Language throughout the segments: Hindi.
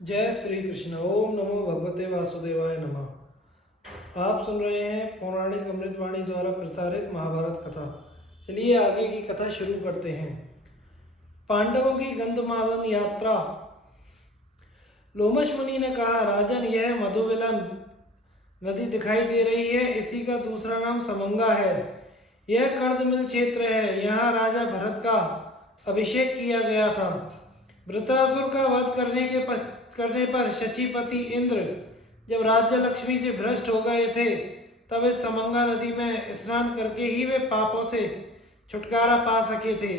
जय श्री कृष्ण। ओम नमो भगवते वासुदेवाय नमः। आप सुन रहे हैं पौराणिक अमृतवाणी द्वारा प्रसारित महाभारत कथा। चलिए आगे की कथा शुरू करते हैं। पांडवों की गंधमादन यात्रा। लोमश मुनि ने कहा, राजन, यह मधुविलन नदी दिखाई दे रही है, इसी का दूसरा नाम समंगा है। यह कर्दमिल क्षेत्र है। यहाँ राजा भरत का अभिषेक किया गया था। वृत्रासुर का वध करने पर शचीपति इंद्र जब राज्य लक्ष्मी से भ्रष्ट हो गए थे, तब इस समंगा नदी में स्नान करके ही वे पापों से छुटकारा पा सके थे।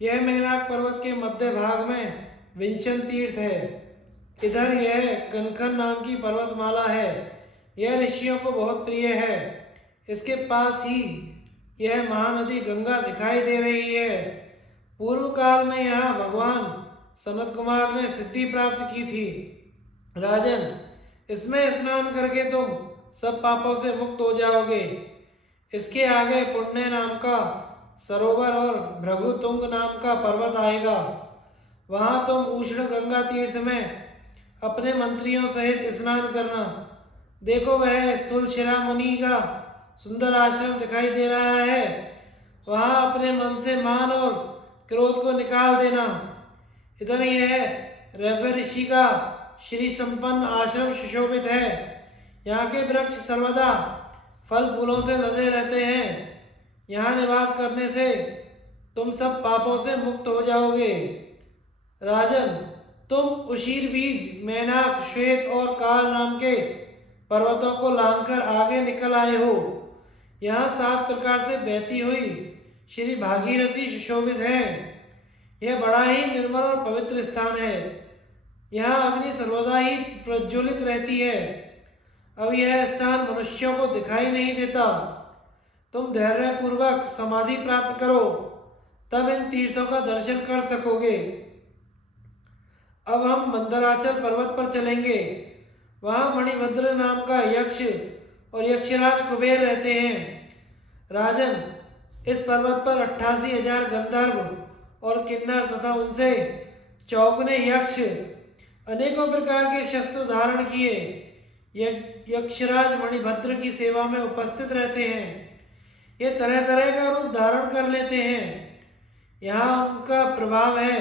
यह मेघनाग पर्वत के मध्य भाग में विंशन तीर्थ है। इधर यह कनखन नाम की पर्वतमाला है। यह ऋषियों को बहुत प्रिय है। इसके पास ही यह महानदी गंगा दिखाई दे रही है। पूर्व काल में यहाँ भगवान सनत कुमार ने सिद्धि प्राप्त की थी। राजन, इसमें स्नान करके तुम सब पापों से मुक्त हो जाओगे। इसके आगे पुण्य नाम का सरोवर और भृगुतुंग नाम का पर्वत आएगा। वहां तुम उष्ण गंगा तीर्थ में अपने मंत्रियों सहित स्नान करना। देखो, वह स्थूल शिरा मुनि का सुंदर आश्रम दिखाई दे रहा है। वहां अपने मन से मान और क्रोध को निकाल देना। इधर यह रैव्य ऋषि का श्री संपन्न आश्रम सुशोभित है। यहाँ के वृक्ष सर्वदा फल फूलों से लदे रहते हैं। यहाँ निवास करने से तुम सब पापों से मुक्त हो जाओगे। राजन, तुम उशीर बीज, मैनाक, श्वेत और काल नाम के पर्वतों को लांघकर आगे निकल आए हो। यहाँ 7 प्रकार से बहती हुई श्री भागीरथी सुशोभित है। यह बड़ा ही निर्मल और पवित्र स्थान है। यहाँ अग्नि सर्वदा ही प्रज्वलित रहती है। अब यह स्थान मनुष्यों को दिखाई नहीं देता। तुम धैर्य पूर्वक समाधि प्राप्त करो, तब इन तीर्थों का दर्शन कर सकोगे। अब हम मंदराचल पर्वत पर चलेंगे। वहाँ मणिभद्र नाम का यक्ष और यक्षराज कुबेर रहते हैं। राजन, इस पर्वत पर 88,000 गंधर्व और किन्नर तथा उनसे चौगुने यक्ष अनेकों प्रकार के शस्त्र धारण किए यक्षराज मणिभद्र की सेवा में उपस्थित रहते हैं। ये तरह तरह का रूप धारण कर लेते हैं। यहाँ उनका प्रभाव है।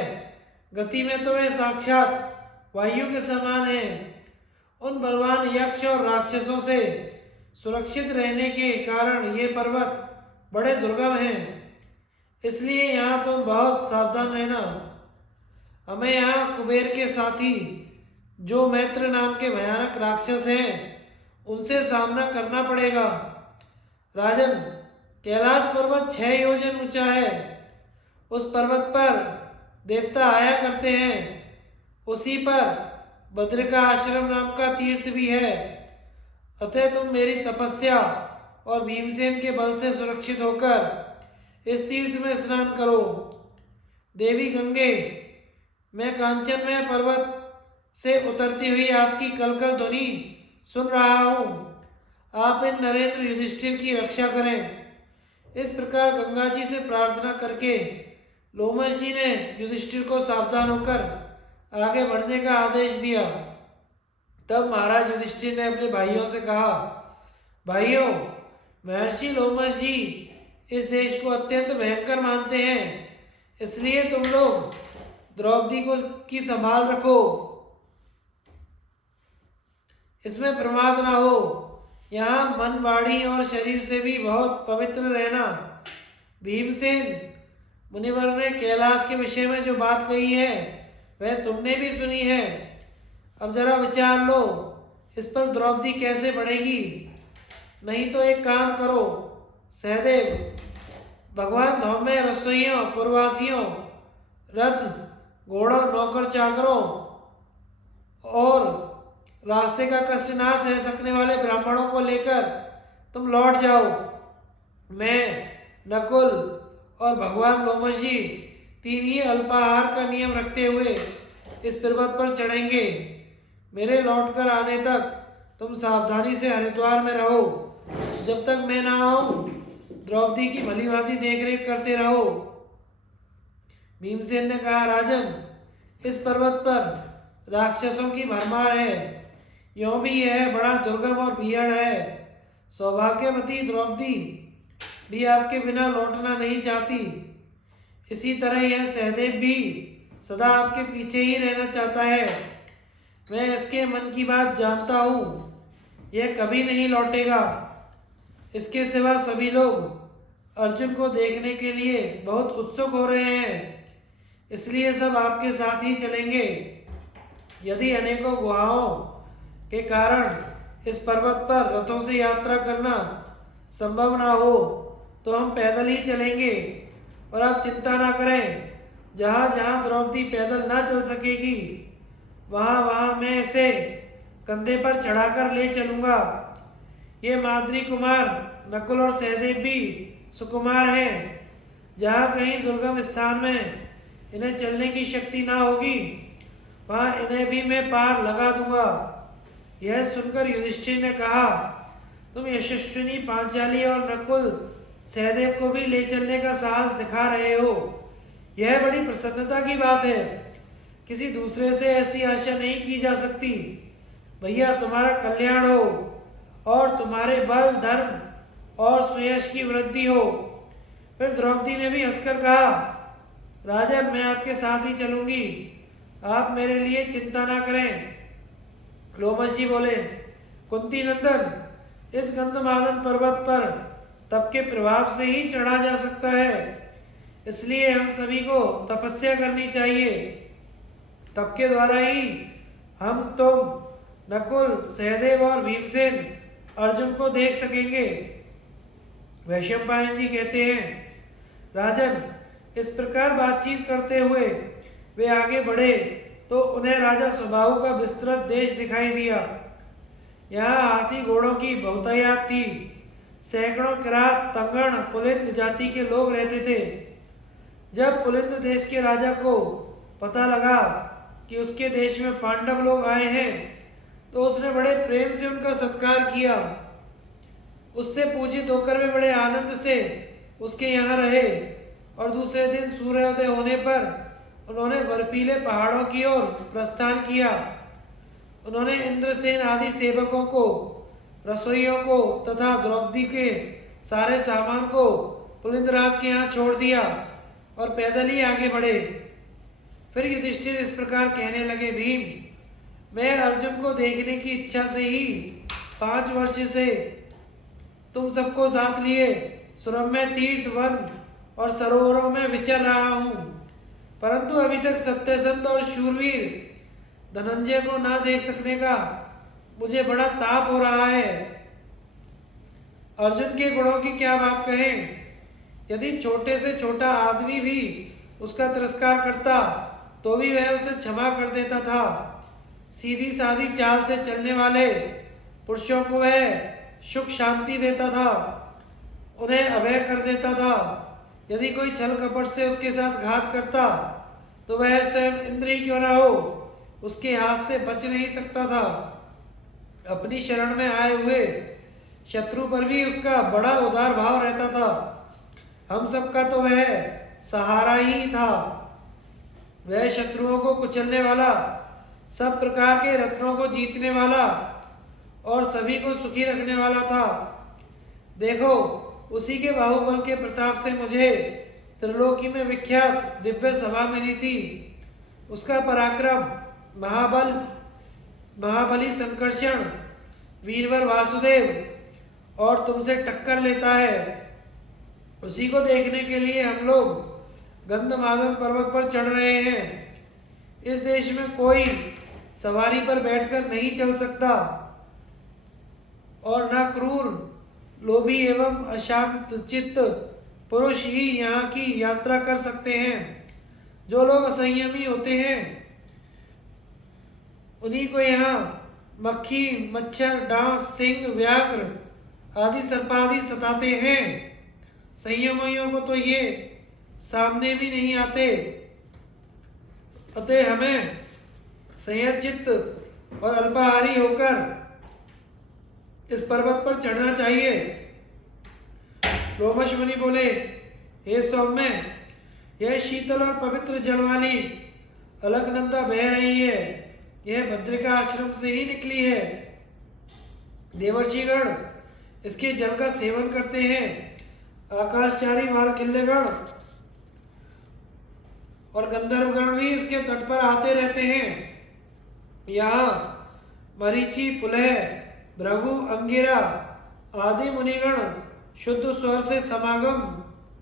गति में तो वे साक्षात वायु के समान हैं। उन बलवान यक्ष और राक्षसों से सुरक्षित रहने के कारण ये पर्वत बड़े दुर्गम हैं। इसलिए यहाँ तुम बहुत सावधान रहना। हमें यहाँ कुबेर के साथी, जो मैत्र नाम के भयानक राक्षस हैं, उनसे सामना करना पड़ेगा। राजन, कैलाश पर्वत 6 योजन ऊंचा है। उस पर्वत पर देवता आया करते हैं। उसी पर बद्रिका आश्रम नाम का तीर्थ भी है। अतः तुम मेरी तपस्या और भीमसेन के बल से सुरक्षित होकर इस तीर्थ में स्नान करो। देवी गंगे, मैं कांचन में पर्वत से उतरती हुई आपकी कलकल ध्वनि सुन रहा हूँ। आप इन नरेंद्र युधिष्ठिर की रक्षा करें। इस प्रकार गंगा जी से प्रार्थना करके लोमश जी ने युधिष्ठिर को सावधान होकर आगे बढ़ने का आदेश दिया। तब महाराज युधिष्ठिर ने अपने भाइयों से कहा, भाइयों, महर्षि लोमश जी इस देश को अत्यंत भयंकर मानते हैं। इसलिए तुम लोग द्रौपदी की संभाल रखो। इसमें प्रमाद ना हो। यहाँ मन, वाणी और शरीर से भी बहुत पवित्र रहना। भीमसेन मुनिवर ने कैलाश के विषय में जो बात कही है, वह तुमने भी सुनी है। अब जरा विचार लो, इस पर द्रौपदी कैसे बढ़ेगी। नहीं तो एक काम करो, सहदेव, भगवान धौम्य रसोइयों, पुरवासियों, रथ, घोड़ों, नौकर चाकरों और रास्ते का कष्ट ना सह सकने वाले ब्राह्मणों को लेकर तुम लौट जाओ। मैं, नकुल और भगवान लोमश जी 3 ही अल्पाहार का नियम रखते हुए इस पर्वत पर चढ़ेंगे। मेरे लौटकर आने तक तुम सावधानी से हरिद्वार में रहो। जब तक मैं ना आऊं, द्रौपदी की भली भांति देखरेख करते रहो। भीमसेन ने कहा, राजन, इस पर्वत पर राक्षसों की भरमार है। यों भी यह बड़ा दुर्गम और भीड़ है। सौभाग्यवती द्रौपदी भी आपके बिना लौटना नहीं चाहती। इसी तरह यह सहदेव भी सदा आपके पीछे ही रहना चाहता है। मैं इसके मन की बात जानता हूँ। यह कभी नहीं लौटेगा। इसके सिवा सभी लोग अर्जुन को देखने के लिए बहुत उत्सुक हो रहे हैं, इसलिए सब आपके साथ ही चलेंगे। यदि अनेकों गुहाओं के कारण इस पर्वत पर रथों से यात्रा करना संभव ना हो तो हम पैदल ही चलेंगे। और आप चिंता ना करें, जहाँ जहाँ द्रौपदी पैदल ना चल सकेगी वहाँ वहाँ मैं इसे कंधे पर चढ़ाकर ले चलूँगा। ये माद्री कुमार नकुल और सहदेव भी सुकुमार हैं। जहाँ कहीं दुर्गम स्थान में इन्हें चलने की शक्ति ना होगी वहाँ इन्हें भी मैं पार लगा दूंगा। यह सुनकर युधिष्ठिर ने कहा, तुम यशस्विनी पांचाली और नकुल सहदेव को भी ले चलने का साहस दिखा रहे हो। यह बड़ी प्रसन्नता की बात है। किसी दूसरे से ऐसी आशा नहीं की जा सकती। भैया, तुम्हारा कल्याण हो और तुम्हारे बल, धर्म और सुयश की वृद्धि हो। फिर द्रौपदी ने भी हंसकर कहा, राजन, मैं आपके साथ ही चलूंगी। आप मेरे लिए चिंता ना करें। लोमश जी बोले, कुंती नंदन, इस गंधमादन पर्वत पर तप के प्रभाव से ही चढ़ा जा सकता है। इसलिए हम सभी को तपस्या करनी चाहिए। तप के द्वारा ही हम, तुम, नकुल, सहदेव और भीमसेन अर्जुन को देख सकेंगे। वैशंपायन जी कहते हैं, राजन, इस प्रकार बातचीत करते हुए वे आगे बढ़े तो उन्हें राजा सुबाहु का विस्तृत देश दिखाई दिया। यहाँ हाथी घोड़ों की बहुतायत थी। सैकड़ों किरात, तंगण, पुलिंद जाति के लोग रहते थे। जब पुलिंद देश के राजा को पता लगा कि उसके देश में पांडव लोग आए हैं तो उसने बड़े प्रेम से उनका सत्कार किया। उससे पूजित होकर वे बड़े आनंद से उसके यहाँ रहे और दूसरे दिन सूर्योदय होने पर उन्होंने बर्फीले पहाड़ों की ओर प्रस्थान किया। उन्होंने इंद्रसेन आदि सेवकों को, रसोइयों को तथा द्रौपदी के सारे सामान को पुलिंदराज के यहाँ छोड़ दिया और पैदल ही आगे बढ़े। फिर युधिष्ठिर इस प्रकार कहने लगे, भीम, मैं अर्जुन को देखने की इच्छा से ही 5 वर्ष से तुम सबको साथ लिए सुरम्य तीर्थ, वन और सरोवरों में विचर रहा हूँ, परंतु अभी तक सत्यसंध और शूरवीर धनंजय को ना देख सकने का मुझे बड़ा ताप हो रहा है। अर्जुन के गुणों की क्या बात कहें। यदि छोटे से छोटा आदमी भी उसका तिरस्कार करता तो भी वह उसे क्षमा कर देता था। सीधी सादी चाल से चलने वाले पुरुषों को वह सुख शांति देता था, उन्हें अभय कर देता था। यदि कोई छल कपट से उसके साथ घात करता तो वह स्वयं इंद्र ही क्यों न हो, उसके हाथ से बच नहीं सकता था। अपनी शरण में आए हुए शत्रु पर भी उसका बड़ा उदार भाव रहता था। हम सबका तो वह सहारा ही था। वह शत्रुओं को कुचलने वाला, सब प्रकार के रत्नों को जीतने वाला और सभी को सुखी रखने वाला था। देखो, उसी के बाहुबल के प्रताप से मुझे त्रिलोकी में विख्यात दिव्य सभा मिली थी। उसका पराक्रम, महाबली संकर्षण, वीरवर वासुदेव और तुमसे टक्कर लेता है। उसी को देखने के लिए हम लोग गंधमादन पर्वत पर चढ़ रहे हैं। इस देश में कोई सवारी पर बैठकर नहीं चल सकता और न क्रूर, लोभी एवं अशांत चित्त पुरुष ही यहाँ की यात्रा कर सकते हैं। जो लोग असंयमी होते हैं उन्हीं को यहाँ मक्खी, मच्छर, डांस, सिंह, व्याघ्र आदि सर्पादि सताते हैं। संयमियों को तो ये सामने भी नहीं आते। अतः हमें संयत और अल्पाहारी होकर इस पर्वत पर चढ़ना चाहिए। रोमश मुनि बोले, हे सौम्य, यह शीतल और पवित्र जल वाली अलकनंदा बह रही है। यह भद्रिका आश्रम से ही निकली है। देवर्षिगण इसके जल का सेवन करते हैं। आकाशचारी मालकिल्यगण और गंधर्वगण भी इसके तट पर आते रहते हैं। यहाँ मरीचि, पुलह, भृगु, अंगिरा आदि मुनिगण शुद्ध स्वर से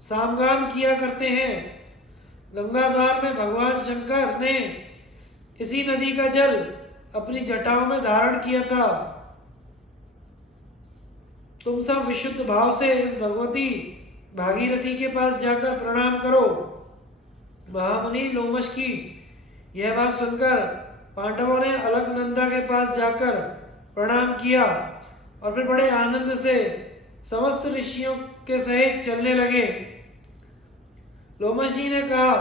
सामगान किया करते हैं। गंगाधार में भगवान शंकर ने इसी नदी का जल अपनी जटाओं में धारण किया था। तुम सब विशुद्ध भाव से इस भगवती भागीरथी के पास जाकर प्रणाम करो। महामुनि लोमश की यह बात सुनकर पांडवों ने अलकनंदा के पास जाकर प्रणाम किया और फिर बड़े आनंद से समस्त ऋषियों के सहित चलने लगे। लोमश जी ने कहा,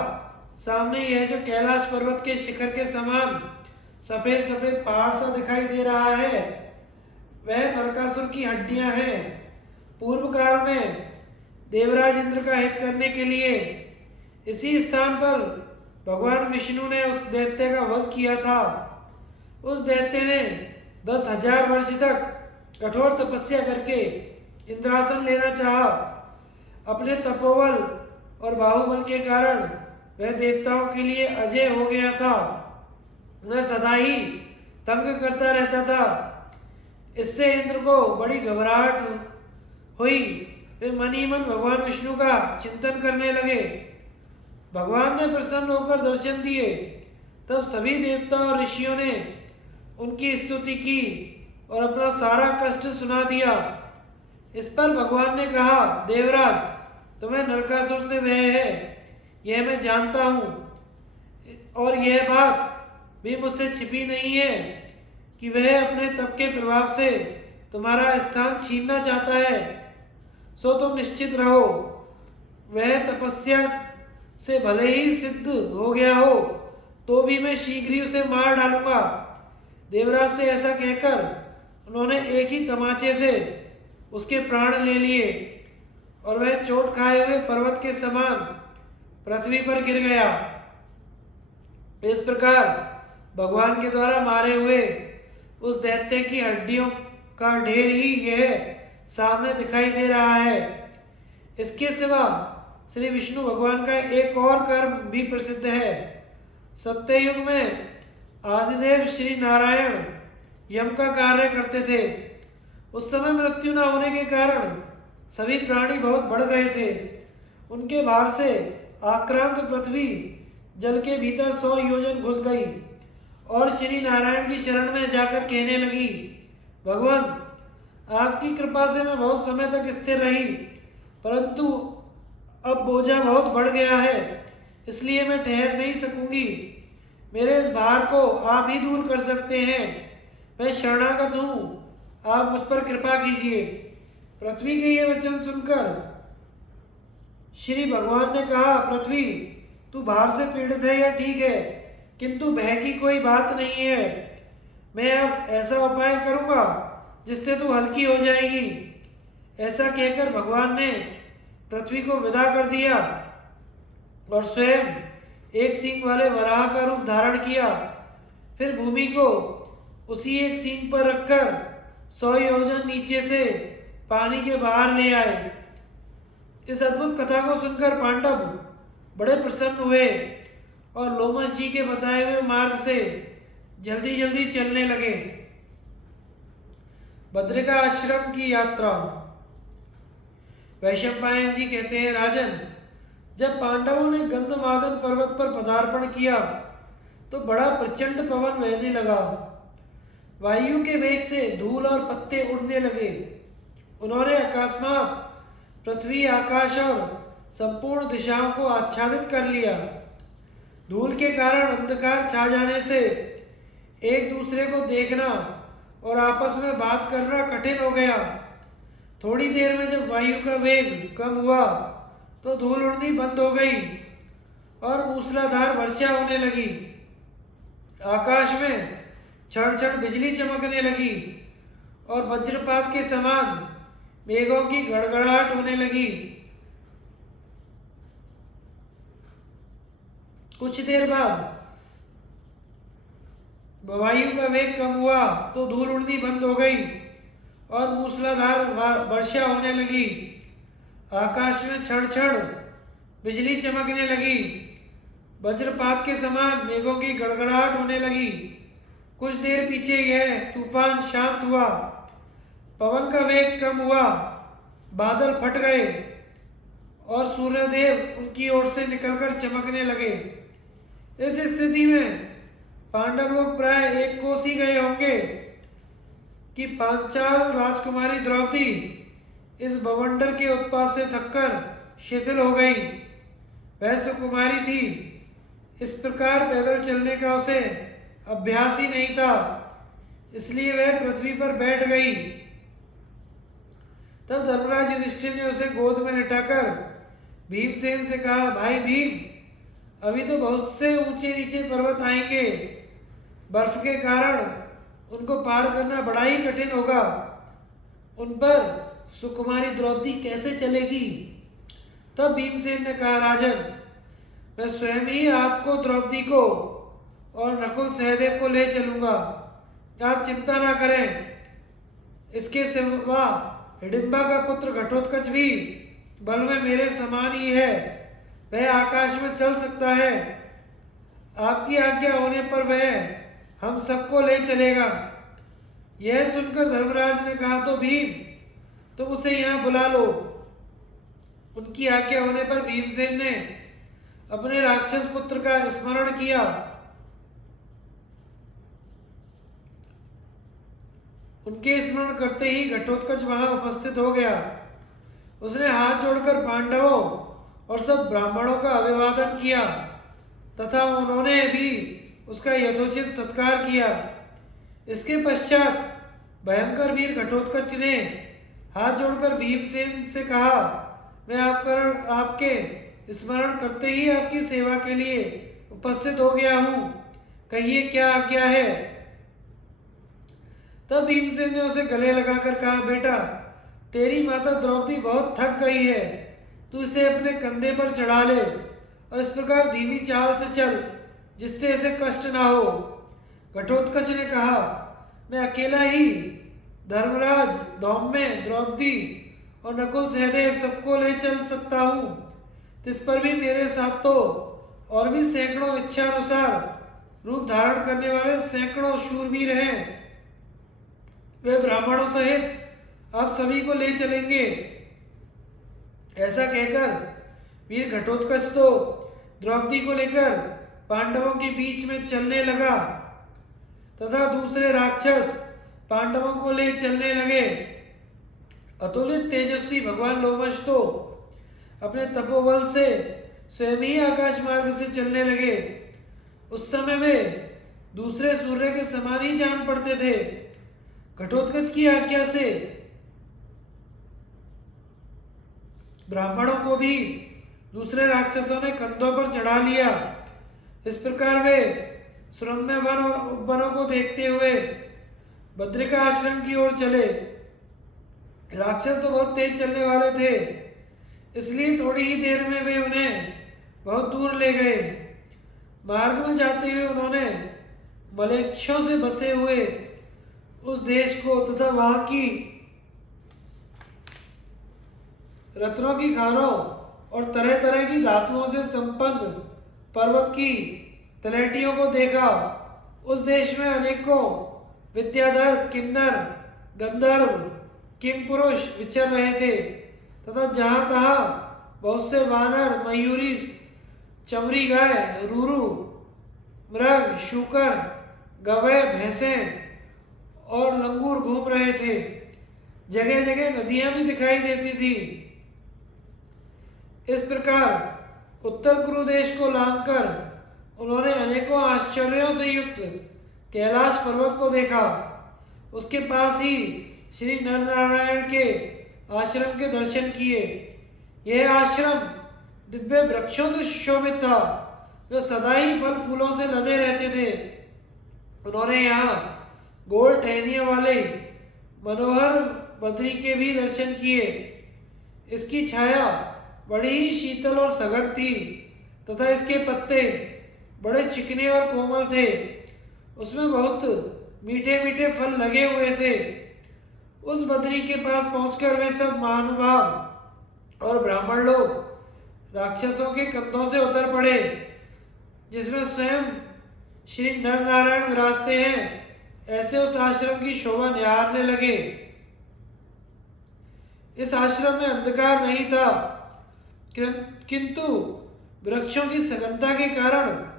सामने यह जो कैलाश पर्वत के शिखर के समान सफेद सफेद पहाड़ सा दिखाई दे रहा है, वह नरकासुर की हड्डियां हैं। पूर्व काल में देवराज इंद्र का हित करने के लिए इसी स्थान पर भगवान विष्णु ने उस दैत्य का वध किया था। उस दैत्य ने 10,000 वर्ष तक कठोर तपस्या करके इंद्रासन लेना चाहा। अपने तपोबल और बाहुबल के कारण वह देवताओं के लिए अजय हो गया था। वह सदा ही तंग करता रहता था। इससे इंद्र को बड़ी घबराहट हुई। वे मन ही मन भगवान विष्णु का चिंतन करने लगे। भगवान ने प्रसन्न होकर दर्शन दिए। तब सभी देवता और ऋषियों ने उनकी स्तुति की और अपना सारा कष्ट सुना दिया। इस पर भगवान ने कहा, देवराज, तुम्हें नरकासुर से वह है, यह मैं जानता हूँ और यह बात भी मुझसे छिपी नहीं है कि वह अपने तप के प्रभाव से तुम्हारा स्थान छीनना चाहता है। सो तुम निश्चित रहो, वह तपस्या से भले ही सिद्ध हो गया हो तो भी मैं शीघ्र ही उसे मार डालूंगा। देवराज से ऐसा कहकर उन्होंने एक ही तमाचे से उसके प्राण ले लिए और वह चोट खाए हुए पर्वत के समान पृथ्वी पर गिर गया। इस प्रकार भगवान के द्वारा मारे हुए उस दैत्य की हड्डियों का ढेर ही यह सामने दिखाई दे रहा है। इसके सिवा श्री विष्णु भगवान का एक और कर्म भी प्रसिद्ध है। सत्ययुग में आदिदेव श्री नारायण यम का कार्य करते थे। उस समय मृत्यु न होने के कारण सभी प्राणी बहुत बढ़ गए थे। उनके भार से आक्रांत पृथ्वी जल के भीतर 100 योजन घुस गई और श्री नारायण की शरण में जाकर कहने लगी, भगवान, आपकी कृपा से मैं बहुत समय तक स्थिर रही, परंतु अब बोझा बहुत बढ़ गया है, इसलिए मैं ठहर नहीं सकूंगी। मेरे इस भार को आप ही दूर कर सकते हैं। मैं शरणागत हूँ, आप मुझ पर कृपा कीजिए। पृथ्वी के ये वचन सुनकर श्री भगवान ने कहा, पृथ्वी, तू भार से पीड़ित है, यह ठीक है, किंतु भय की कोई बात नहीं है। मैं अब ऐसा उपाय करूँगा जिससे तू हल्की हो जाएगी। ऐसा कहकर भगवान ने पृथ्वी को विदा कर दिया और स्वयं एक सींग वाले वराह का रूप धारण किया। फिर भूमि को उसी एक सींग पर रखकर 100 योजन नीचे से पानी के बाहर ले आए। इस अद्भुत कथा को सुनकर पांडव बड़े प्रसन्न हुए और लोमश जी के बताए हुए मार्ग से जल्दी जल्दी चलने लगे। बद्रिका आश्रम की यात्रा। वैशंपायन जी कहते हैं, राजन, जब पांडवों ने गंधमादन पर्वत पर पदार्पण किया तो बड़ा प्रचंड पवन बहने लगा। वायु के वेग से धूल और पत्ते उड़ने लगे। उन्होंने अकस्मात पृथ्वी, आकाश और संपूर्ण दिशाओं को आच्छादित कर लिया। धूल के कारण अंधकार छा जाने से एक दूसरे को देखना और आपस में बात करना कठिन हो गया। थोड़ी देर में जब वायु का वेग कम हुआ तो धूल उड़नी बंद हो गई और मूसलाधार वर्षा होने लगी। आकाश में क्षण क्षण बिजली चमकने लगी और वज्रपात के समान मेघों की गड़गड़ाहट होने लगी। कुछ देर बाद वायु का वेग कम हुआ तो धूल उड़नी बंद हो गई और मूसलाधार वर्षा होने लगी। आकाश में क्षण क्षण बिजली चमकने लगी। वज्रपात के समान मेघों की गड़गड़ाहट होने लगी। कुछ देर पीछे यह तूफान शांत हुआ। पवन का वेग कम हुआ। बादल फट गए और सूर्यदेव उनकी ओर से निकलकर चमकने लगे। इस स्थिति में पांडव लोग प्राय एक कोस ही गए होंगे कि पांचाल राजकुमारी द्रौपदी इस बवंडर के उत्पात से थककर शिथिल हो गई। वह सुकुमारी थी, इस प्रकार पैदल चलने का उसे अभ्यास ही नहीं था, इसलिए वह पृथ्वी पर बैठ गई। तब धर्मराज युधिष्ठिर ने उसे गोद में लिटाकर भीमसेन से कहा, भाई भीम, अभी तो बहुत से ऊंचे नीचे पर्वत आएंगे। बर्फ के कारण उनको पार करना बड़ा ही कठिन होगा। उन पर सुकुमारी द्रौपदी कैसे चलेगी? तब भीमसेन ने कहा, राजन, मैं स्वयं ही आपको द्रौपदी को और नकुल सहदेव को ले चलूंगा। आप चिंता ना करें। इसके सिवा हिडिंबा का पुत्र घटोत्कच भी बल में मेरे समान ही है। वह आकाश में चल सकता है। आपकी आज्ञा होने पर वह हम सबको ले चलेगा। यह सुनकर धर्मराज ने कहा, तो भीम, तुम उसे यहाँ बुला लो। उनकी आज्ञा होने पर भीमसेन ने अपने राक्षस पुत्र का स्मरण किया। उनके स्मरण करते ही घटोत्कच वहां उपस्थित हो गया। उसने हाथ जोड़कर पांडवों और सब ब्राह्मणों का अभिवादन किया तथा उन्होंने भी उसका यथोचित सत्कार किया। इसके पश्चात भयंकर वीर घटोत्कच ने हाथ जोड़कर भीमसेन से कहा, मैं आपके स्मरण करते ही आपकी सेवा के लिए उपस्थित हो गया हूँ। कहिए क्या आज्ञा है? तब भीमसेन ने उसे गले लगाकर कहा, बेटा, तेरी माता द्रौपदी बहुत थक गई है। तू इसे अपने कंधे पर चढ़ा ले और इस प्रकार धीमी चाल से चल जिससे इसे कष्ट ना हो। घटोत्कच ने कहा, मैं अकेला ही धर्मराज, धौम्य, द्रौपदी और नकुल सहदेव सबको ले चल सकता हूँ। इस पर भी मेरे साथ तो और भी सैकड़ों इच्छा अनुसार रूप धारण करने वाले सैकड़ों शूरवीर हैं। वे ब्राह्मणों सहित आप सभी को ले चलेंगे। ऐसा कहकर वीर घटोत्कच तो द्रौपदी को लेकर पांडवों के बीच में चलने लगा तथा दूसरे राक्षस पांडवों को ले चलने लगे। अतुलित तेजस्वी भगवान लोमश तो अपने तपोबल से स्वयं ही आकाश मार्ग से चलने लगे। उस समय वे दूसरे सूर्य के समान ही जान पड़ते थे। घटोत्कच की आज्ञा से ब्राह्मणों को भी दूसरे राक्षसों ने कंधों पर चढ़ा लिया। इस प्रकार वे सुरम्य वन और उपवनों को देखते हुए बद्रिका आश्रम की ओर चले। राक्षस तो बहुत तेज चलने वाले थे, इसलिए थोड़ी ही देर में वे उन्हें बहुत दूर ले गए। मार्ग में जाते हुए उन्होंने मलेच्छों से बसे हुए उस देश को तथा वहां की रत्नों की खानों और तरह तरह की धातुओं से संपन्न पर्वत की तलहटियों को देखा। उस देश में अनेकों विद्याधर, किन्नर, गंधर्व, किम पुरुष विचर रहे थे तथा जहां तहां बहुत से वानर, मयूरी, चमरी गाय, रूरू, मृग, शूकर, गवय, भैंसें और लंगूर घूम रहे थे। जगह जगह नदियां भी दिखाई देती थी। इस प्रकार उत्तर कुरु देश को लांघकर उन्होंने अनेकों आश्चर्यों से युक्त कैलाश पर्वत को देखा। उसके पास ही श्री नरनारायण के आश्रम के दर्शन किए। यह आश्रम दिव्य वृक्षों से सुशोभित था, जो सदा ही फल फूलों से लदे रहते थे। उन्होंने यहाँ गोल टहनियों वाले मनोहर बद्री के भी दर्शन किए। इसकी छाया बड़ी ही शीतल और सघन थी तथा इसके पत्ते बड़े चिकने और कोमल थे। उसमें बहुत मीठे मीठे फल लगे हुए थे। उस बद्री के पास पहुंचकर वे सब महानुभाव और ब्राह्मण लोग राक्षसों के कंधों से उतर पड़े, जिसमें स्वयं श्री नर नारायण विराजते हैं, ऐसे उस आश्रम की शोभा निहारने लगे। इस आश्रम में अंधकार नहीं था, किंतु वृक्षों की सघनता के कारण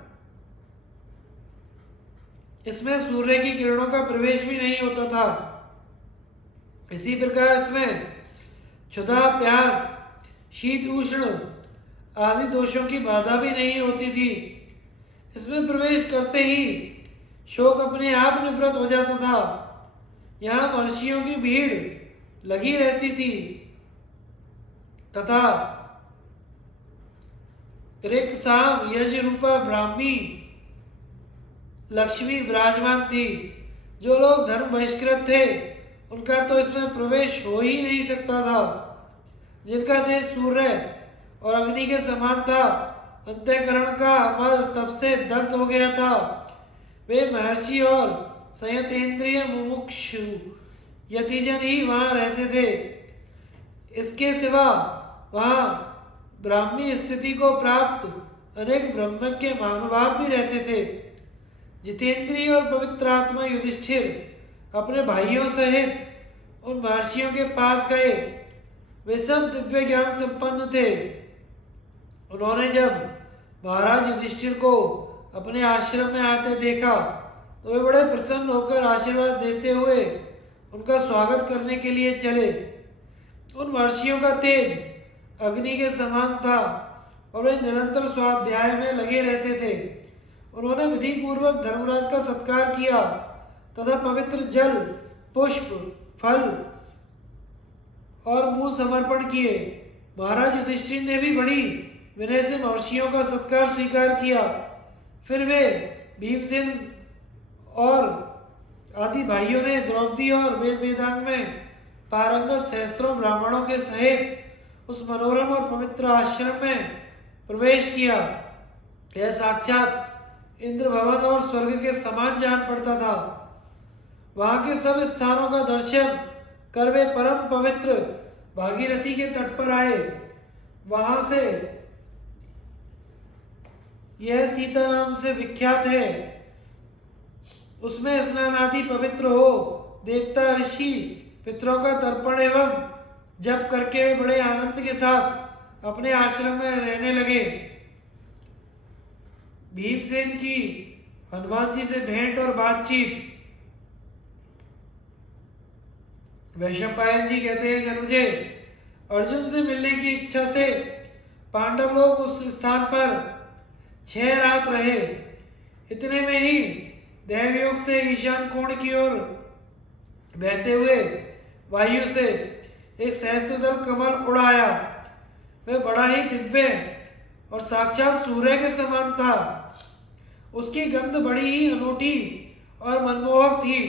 इसमें सूर्य की किरणों का प्रवेश भी नहीं होता था। इसी प्रकार इसमें क्षुधा, प्यास, शीत, उष्ण आदि दोषों की बाधा भी नहीं होती थी। इसमें प्रवेश करते ही शोक अपने आप निवृत्त हो जाता था। यहाँ महर्षियों की भीड़ लगी रहती थी तथा ऋक्, साम, यज रूपा ब्राह्मी लक्ष्मी विराजमान थी। जो लोग धर्म बहिष्कृत थे उनका तो इसमें प्रवेश हो ही नहीं सकता था। जिनका तेज सूर्य और अग्नि के समान था, अंतःकरण का मल तप से दग्ध हो गया था। वे महर्षि और संयतेंद्रिय मुमुक्षु यतिजन ही वहां रहते थे। इसके सिवा वहां ब्राह्मी स्थिति को प्राप्त अनेक ब्रह्मज्ञ महानुभाव भी रहते थे। जितेंद्रिय और पवित्र आत्मा युधिष्ठिर अपने भाइयों सहित उन महर्षियों के पास गए। वे सब दिव्य ज्ञान संपन्न थे। उन्होंने जब महाराज युधिष्ठिर को अपने आश्रम में आते देखा तो वे बड़े प्रसन्न होकर आशीर्वाद देते हुए उनका स्वागत करने के लिए चले। उन महर्षियों का तेज अग्नि के समान था और वे निरंतर स्वाध्याय में लगे रहते थे। उन्होंने विधि पूर्वक धर्मराज का सत्कार किया तथा पवित्र जल, पुष्प, फल और मूल समर्पण किए। महाराज युधिष्ठिर ने भी बड़ी विनय से महर्षियों का सत्कार स्वीकार किया। फिर वे भीमसेन और आदि भाइयों ने द्रौपदी और वेद वेदांग में पारंगत सहस्त्रों ब्राह्मणों के सहित उस मनोरम और पवित्र आश्रम में प्रवेश किया। यह साक्षात इंद्र भवन और स्वर्ग के समान जान पड़ता था। वहां के सब स्थानों का दर्शन कर वे परम पवित्र भागीरथी के तट पर आए। वहां से यह सीता नाम से विख्यात है। उसमें स्नान आदि पवित्र हो देवता, ऋषि, पितरों का तर्पण एवं जप करके वे बड़े आनंद के साथ अपने आश्रम में रहने लगे। भीमसेन की हनुमान जी से भेंट और बातचीत। वैशंपायन जी कहते हैं, जन्मजय, अर्जुन से मिलने की इच्छा से पांडव लोग उस स्थान पर 6 रात रहे। इतने में ही दैवयोग से ईशान कोण की ओर बहते हुए वायु से एक सहस्त्रदल कमल उड़ आया। वह बड़ा ही दिव्य और साक्षात सूर्य के समान था। उसकी गंध बड़ी ही अनूठी और मनमोहक थी।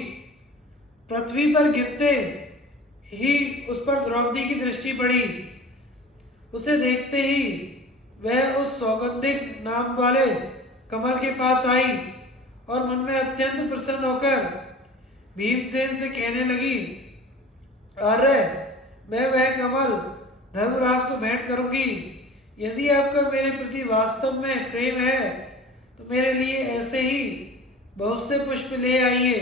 पृथ्वी पर गिरते ही उस पर द्रौपदी की दृष्टि पड़ी। उसे देखते ही वह उस सौगंधिक नाम वाले कमल के पास आई और मन में अत्यंत प्रसन्न होकर भीमसेन से कहने लगी, अरे मैं वह कमल धर्मराज को भेंट करूंगी। यदि आपका मेरे प्रति वास्तव में प्रेम है तो मेरे लिए ऐसे ही बहुत से पुष्प ले आइए।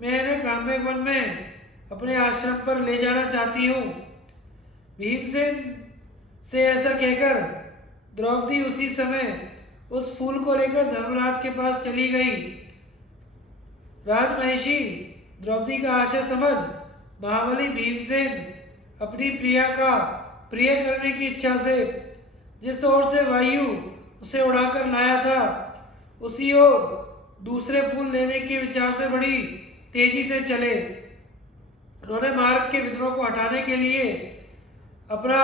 मैं इन्हें काम्य वन में अपने आश्रम पर ले जाना चाहती हूँ। भीमसेन से ऐसा कहकर द्रौपदी उसी समय उस फूल को लेकर धर्मराज के पास चली गई। राजमहिषी द्रौपदी का आशय समझ महाबली भीमसेन अपनी प्रिया का प्रिय करने की इच्छा से जिस ओर से वायु उसे उड़ाकर लाया था उसी ओर दूसरे फूल लेने के विचार से बड़ी तेजी से चले। उन्होंने मार्ग के विद्रोह को हटाने के लिए अपना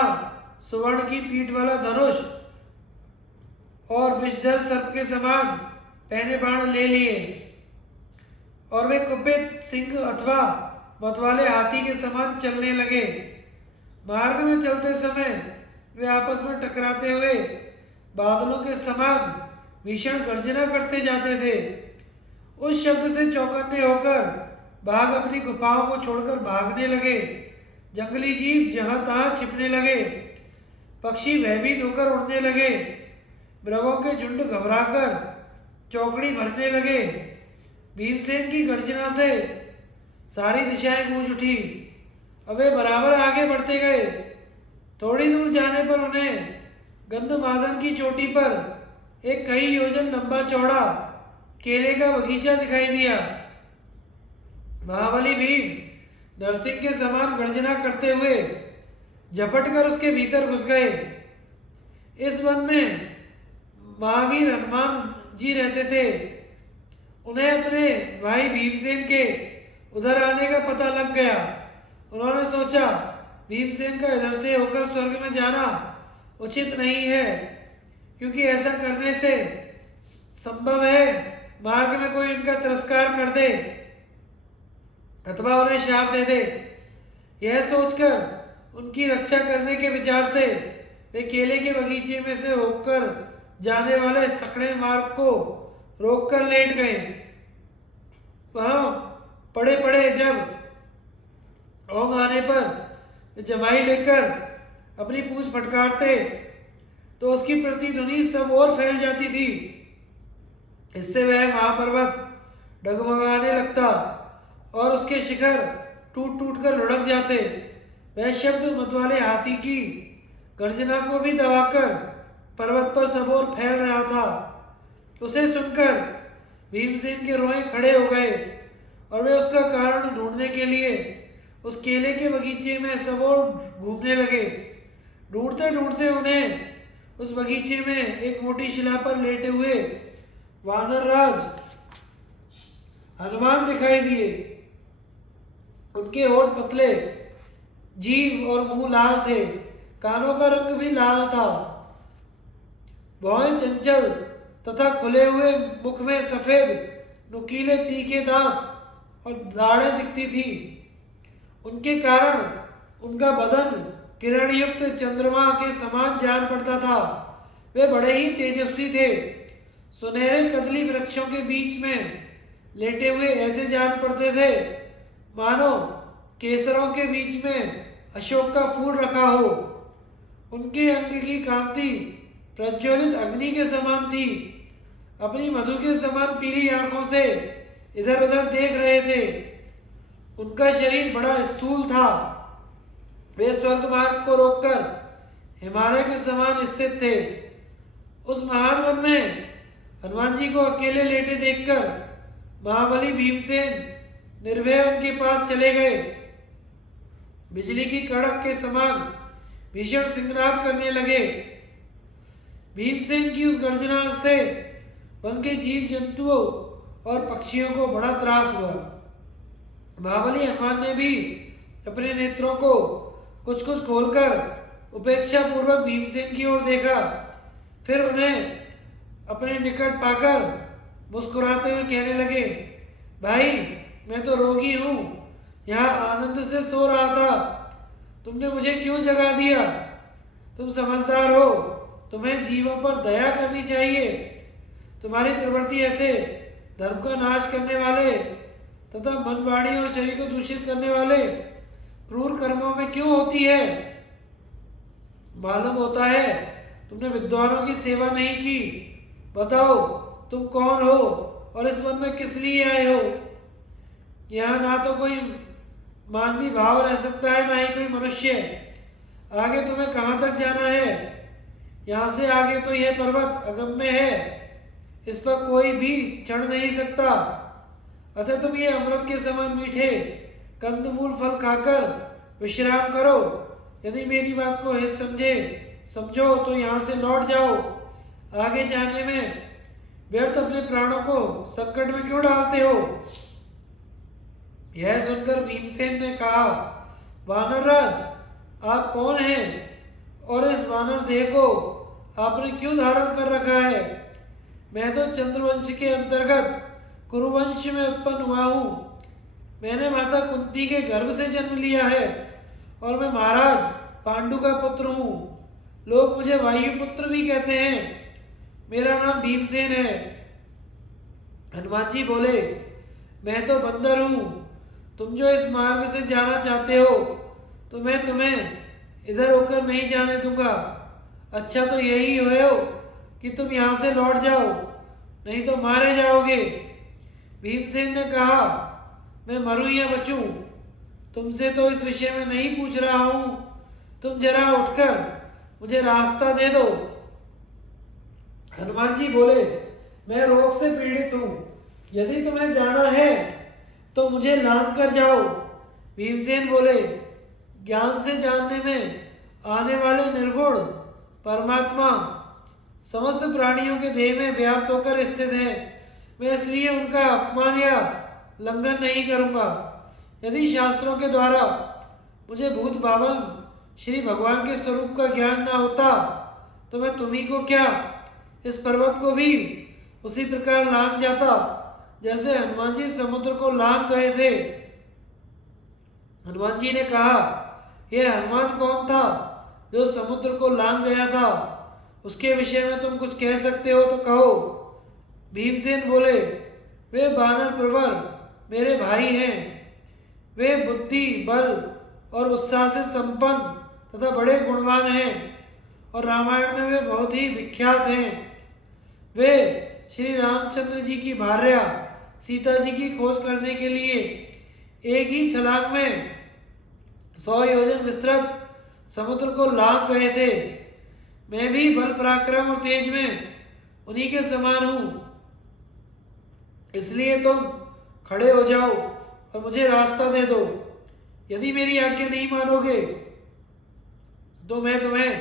सुवर्ण की पीठ वाला धनुष और विषधर सर्प के समान पहने बाण ले लिए और वे कुपित सिंह अथवा मतवाले हाथी के समान चलने लगे। मार्ग में चलते समय वे आपस में टकराते हुए बादलों के समान भीषण गर्जना करते जाते थे। उस शब्द से चौकन्ने होकर बाघ अपनी गुफाओं को छोड़कर भागने लगे। जंगली जीव जहां तहां छिपने लगे। पक्षी भयभीत होकर उड़ने लगे। मृगों के झुंड घबराकर चौकड़ी भरने लगे। भीमसेन की गर्जना से सारी दिशाएं गूंज उठी। अब वे बराबर आगे बढ़ते गए। थोड़ी दूर जाने पर उन्हें गंधमादन की चोटी पर एक कई योजन लंबा चौड़ा केले का बगीचा दिखाई दिया। महाबली भीम नरसिंह के समान गर्जना करते हुए झपट कर उसके भीतर घुस गए। इस वन में महावीर हनुमान जी रहते थे। उन्हें अपने भाई भीमसेन के उधर आने का पता लग गया। उन्होंने सोचा भीमसेन का इधर से होकर स्वर्ग में जाना उचित नहीं है, क्योंकि ऐसा करने से संभव है मार्ग में कोई उनका तिरस्कार कर दे अथवा उन्हें शाप दे दे। यह सोचकर उनकी रक्षा करने के विचार से वे केले के बगीचे में से होकर जाने वाले सकड़े मार्ग को रोककर लेट गए। वहां पड़े पड़े जब ओंघ आने पर जमाई लेकर अपनी पूंछ फटकारते तो उसकी प्रतिध्वनि सब ओर फैल जाती थी। इससे वह महापर्वत डगमगाने लगता और उसके शिखर टूट टूट कर लुढ़क जाते। वह शब्द मतवाले हाथी की गर्जना को भी दबाकर पर्वत पर सब ओर फैल रहा था। उसे सुनकर भीमसेन के रोए खड़े हो गए और वे उसका कारण ढूंढने के लिए उस केले के बगीचे में सब ओर घूमने लगे। ढूंढते ढूंढते उन्हें उस बगीचे में एक मोटी शिला पर लेटे हुए वानर राज हनुमान दिखाई दिए। उनके होठ पतले, जीभ और मुंह लाल थे। कानों का रंग भी लाल था। भौहें चंचल तथा खुले हुए मुख में सफेद नुकीले तीखे दांत और दाढ़ें दिखती थी। उनके कारण उनका बदन किरण युक्त चंद्रमा के समान जान पड़ता था। वे बड़े ही तेजस्वी थे। सुनहरे कदली वृक्षों के बीच में लेटे हुए ऐसे जान पड़ते थे मानो केसरों के बीच में अशोक का फूल रखा हो। उनके अंग की कांति प्रज्वलित अग्नि के समान थी। अपनी मधु के समान पीली आंखों से इधर उधर देख रहे थे। उनका शरीर बड़ा स्थूल था। वे स्वर्ग मार्ग को रोककर हिमालय के समान स्थित थे। उस महान वन में हनुमान जी को अकेले लेटे देखकर महाबली भीमसेन निर्भय उनके पास चले गए। बिजली की कड़क के समान भीषण सिंहनाद करने लगे। भीमसेन की उस गर्जना से वन के जीव जंतुओं और पक्षियों को बड़ा त्रास हुआ। महाबली हनुमान ने भी अपने नेत्रों को कुछ कुछ खोलकर उपेक्षा पूर्वक भीमसेन की ओर देखा। फिर उन्हें अपने निकट पाकर मुस्कुराते हुए कहने लगे, भाई मैं तो रोगी हूँ, यहाँ आनंद से सो रहा था। तुमने मुझे क्यों जगा दिया? तुम समझदार हो, तुम्हें जीवों पर दया करनी चाहिए। तुम्हारी प्रवृत्ति ऐसे धर्म का नाश करने वाले तथा मन वाणी और शरीर को दूषित करने वाले क्रूर कर्मों में क्यों होती है? मालूम होता है तुमने विद्वानों की सेवा नहीं की। बताओ तुम कौन हो और इस वन में किस लिए आए हो? यहाँ ना तो कोई मानवीय भाव रह सकता है, ना ही कोई मनुष्य। आगे तुम्हें कहाँ तक जाना है? यहाँ से आगे तो यह पर्वत अगम्य है, इस पर कोई भी चढ़ नहीं सकता। अतः तुम ये अमृत के समान मीठे कंदमूल फल खाकर विश्राम करो। यदि मेरी बात को हित समझो तो यहाँ से लौट जाओ। आगे जाने में व्यर्थ अपने प्राणों को संकट में क्यों डालते हो? यह सुनकर भीमसेन ने कहा, वानरराज आप कौन हैं और इस वानर देह को आपने क्यों धारण कर रखा है? मैं तो चंद्रवंश के अंतर्गत कुरुवंश में उत्पन्न हुआ हूँ। मैंने माता कुंती के गर्भ से जन्म लिया है और मैं महाराज पांडु का पुत्र हूँ। लोग मुझे वायुपुत्र भी कहते हैं। मेरा नाम भीमसेन है। हनुमान जी बोले, मैं तो बंदर हूँ, तुम जो इस मार्ग से जाना चाहते हो तो मैं तुम्हें इधर होकर नहीं जाने दूंगा। अच्छा तो यही हो कि तुम यहाँ से लौट जाओ, नहीं तो मारे जाओगे। भीमसेन ने कहा, मैं मरूं या बचूं, तुमसे तो इस विषय में नहीं पूछ रहा हूं, तुम जरा उठकर मुझे रास्ता दे दो। हनुमान जी बोले, मैं रोग से पीड़ित हूं, यदि तुम्हें जाना है तो मुझे लांग कर जाओ। भीमसेन बोले, ज्ञान से जानने में आने वाले निर्गुण परमात्मा समस्त प्राणियों के देह में व्याप्त होकर स्थित है, मैं इसलिए उनका अपमान या उल्लंघन नहीं करूंगा। यदि शास्त्रों के द्वारा मुझे भूत भावन श्री भगवान के स्वरूप का ज्ञान ना होता तो मैं तुम्ही को क्या, इस पर्वत को भी उसी प्रकार लांग जाता जैसे हनुमान जी समुद्र को लांग गए थे। हनुमान जी ने कहा, यह हनुमान कौन था जो समुद्र को लांग गया था? उसके विषय में तुम कुछ कह सकते हो तो कहो। भीमसेन बोले, वे बानर प्रवर मेरे भाई हैं, वे बुद्धि बल और उत्साह से संपन्न तथा बड़े गुणवान हैं और रामायण में वे बहुत ही विख्यात हैं। वे श्री रामचंद्र जी की भार्या सीता जी की खोज करने के लिए एक ही छलांग में 100 योजन विस्तृत समुद्र को लांग गए थे। मैं भी बल पराक्रम और तेज में उन्हीं के समान हूं, इसलिए तुम खड़े हो जाओ और मुझे रास्ता दे दो। यदि मेरी आज्ञा नहीं मानोगे तो मैं तुम्हें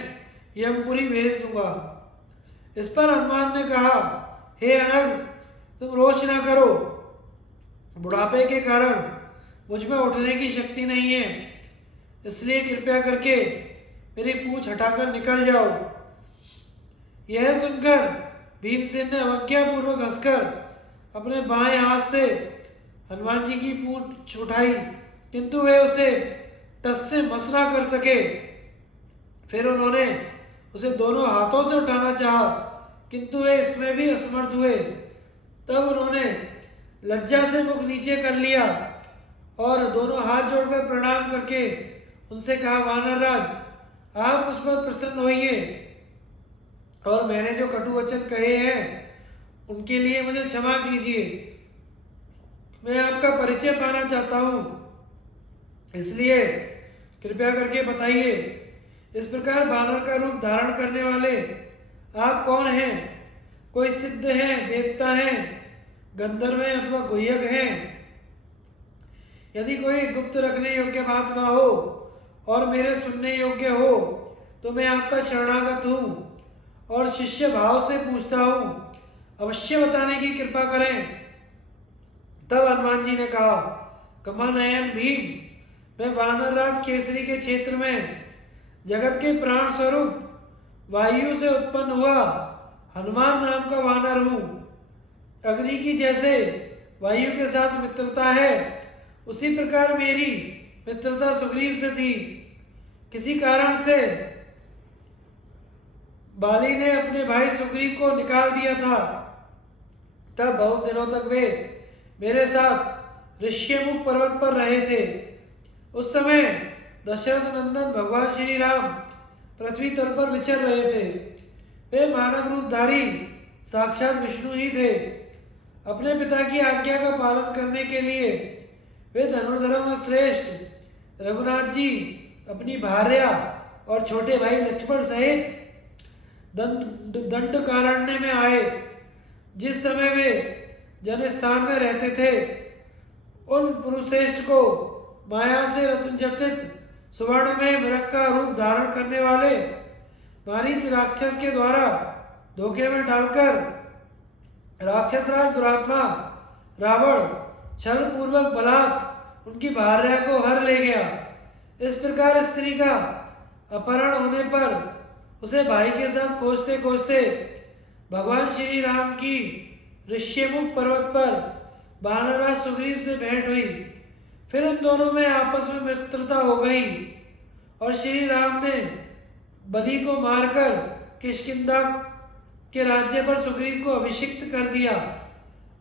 यमपुरी भेज दूंगा। इस पर हनुमान ने कहा, हे अनग, तुम रोष ना करो, बुढ़ापे के कारण मुझ में उठने की शक्ति नहीं है, इसलिए कृपया करके मेरी पूंछ हटाकर निकल जाओ। यह सुनकर भीमसेन ने अवज्ञापूर्वक हंसकर अपने बाएं हाथ से हनुमान जी की पूंछ उठाई, किंतु वे उसे टस से मस ना कर सके। फिर उन्होंने उसे दोनों हाथों से उठाना चाहा, किंतु वे इसमें भी असमर्थ हुए। तब उन्होंने लज्जा से मुख नीचे कर लिया और दोनों हाथ जोड़कर प्रणाम करके उनसे कहा, वानरराज, आप मुझ पर प्रसन्न होइए और मैंने जो कटु वचन कहे हैं उनके लिए मुझे क्षमा कीजिए। मैं आपका परिचय पाना चाहता हूँ, इसलिए कृपया करके बताइए, इस प्रकार बानर का रूप धारण करने वाले आप कौन हैं? कोई सिद्ध हैं, देवता हैं, गंधर्व हैं अथवा गुह्यक हैं? यदि कोई गुप्त रखने योग्य बात ना हो और मेरे सुनने योग्य हो तो मैं आपका शरणागत हूँ और शिष्य भाव से पूछता हूँ, अवश्य बताने की कृपा करें। तब हनुमान जी ने कहा, कमलनयन भीम, मैं वानरराज केसरी के क्षेत्र में जगत के प्राण स्वरूप वायु से उत्पन्न हुआ हनुमान नाम का वानर हूँ। अग्नि की जैसे वायु के साथ मित्रता है, उसी प्रकार मेरी मित्रता सुग्रीव से थी। किसी कारण से बाली ने अपने भाई सुग्रीव को निकाल दिया था, तब बहुत दिनों तक वे मेरे साथ ऋष्यमुख पर्वत पर रहे थे। उस समय दशरथ नंदन भगवान श्री राम पृथ्वी तल पर विचर रहे थे। वे मानव रूपधारी साक्षात विष्णु ही थे। अपने पिता की आज्ञा का पालन करने के लिए वे धनुर्धरों में श्रेष्ठ रघुनाथ जी अपनी भार्या और छोटे भाई लक्ष्मण सहित दंडकारण्य में आए। जिस समय वे जनस्थान में रहते थे, उन पुरुषश्रेष्ठ को माया से रत्नजटित सुवर्ण में मृग का रूप धारण करने वाले मारीच राक्षस के द्वारा धोखे में डालकर राक्षस राज दुरात्मा रावण छल पूर्वक बलात् उनकी भार्या को हर ले गया। इस प्रकार स्त्री का अपहरण होने पर उसे भाई के साथ खोजते खोजते भगवान श्री राम की ऋष्यमुख पर्वत पर वानरराज सुग्रीव से भेंट हुई। फिर उन दोनों में आपस में मित्रता हो गई और श्री राम ने बदि को मारकर किष्किंधा के राज्य पर सुग्रीव को अभिषिक्त कर दिया।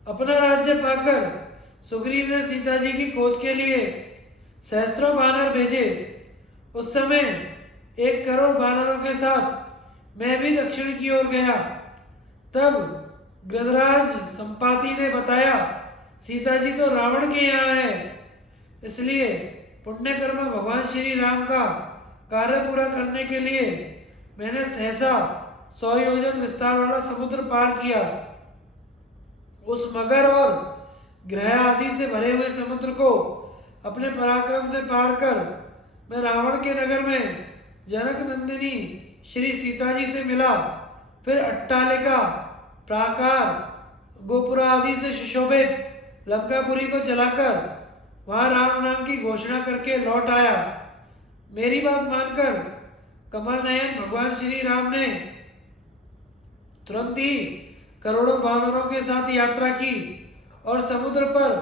अपना राज्य पाकर सुग्रीव ने सीता जी की खोज के लिए सहस्त्रों वानर भेजे। उस समय 1 करोड़ वानरों के साथ मैं भी दक्षिण की ओर गया। तब गृधराज संपाति ने बताया, सीता जी तो रावण के यहाँ है, इसलिए पुण्यकर्म भगवान श्री राम का कार्य पूरा करने के लिए मैंने सहसा 100 योजन विस्तार वाला समुद्र पार किया। उस मगर और ग्रह आदि से भरे हुए समुद्र को अपने पराक्रम से पार कर मैं रावण के नगर में जनक नंदिनी श्री सीता जी से मिला। फिर अट्टालिका, प्राकार, गोपुरा आदि से सुशोभित लंकापुरी को जलाकर वहां राम नाम की घोषणा करके लौट आया। मेरी बात मानकर कमल नयन भगवान श्री राम ने तुरंत ही करोड़ों वानरों के साथ यात्रा की और समुद्र पर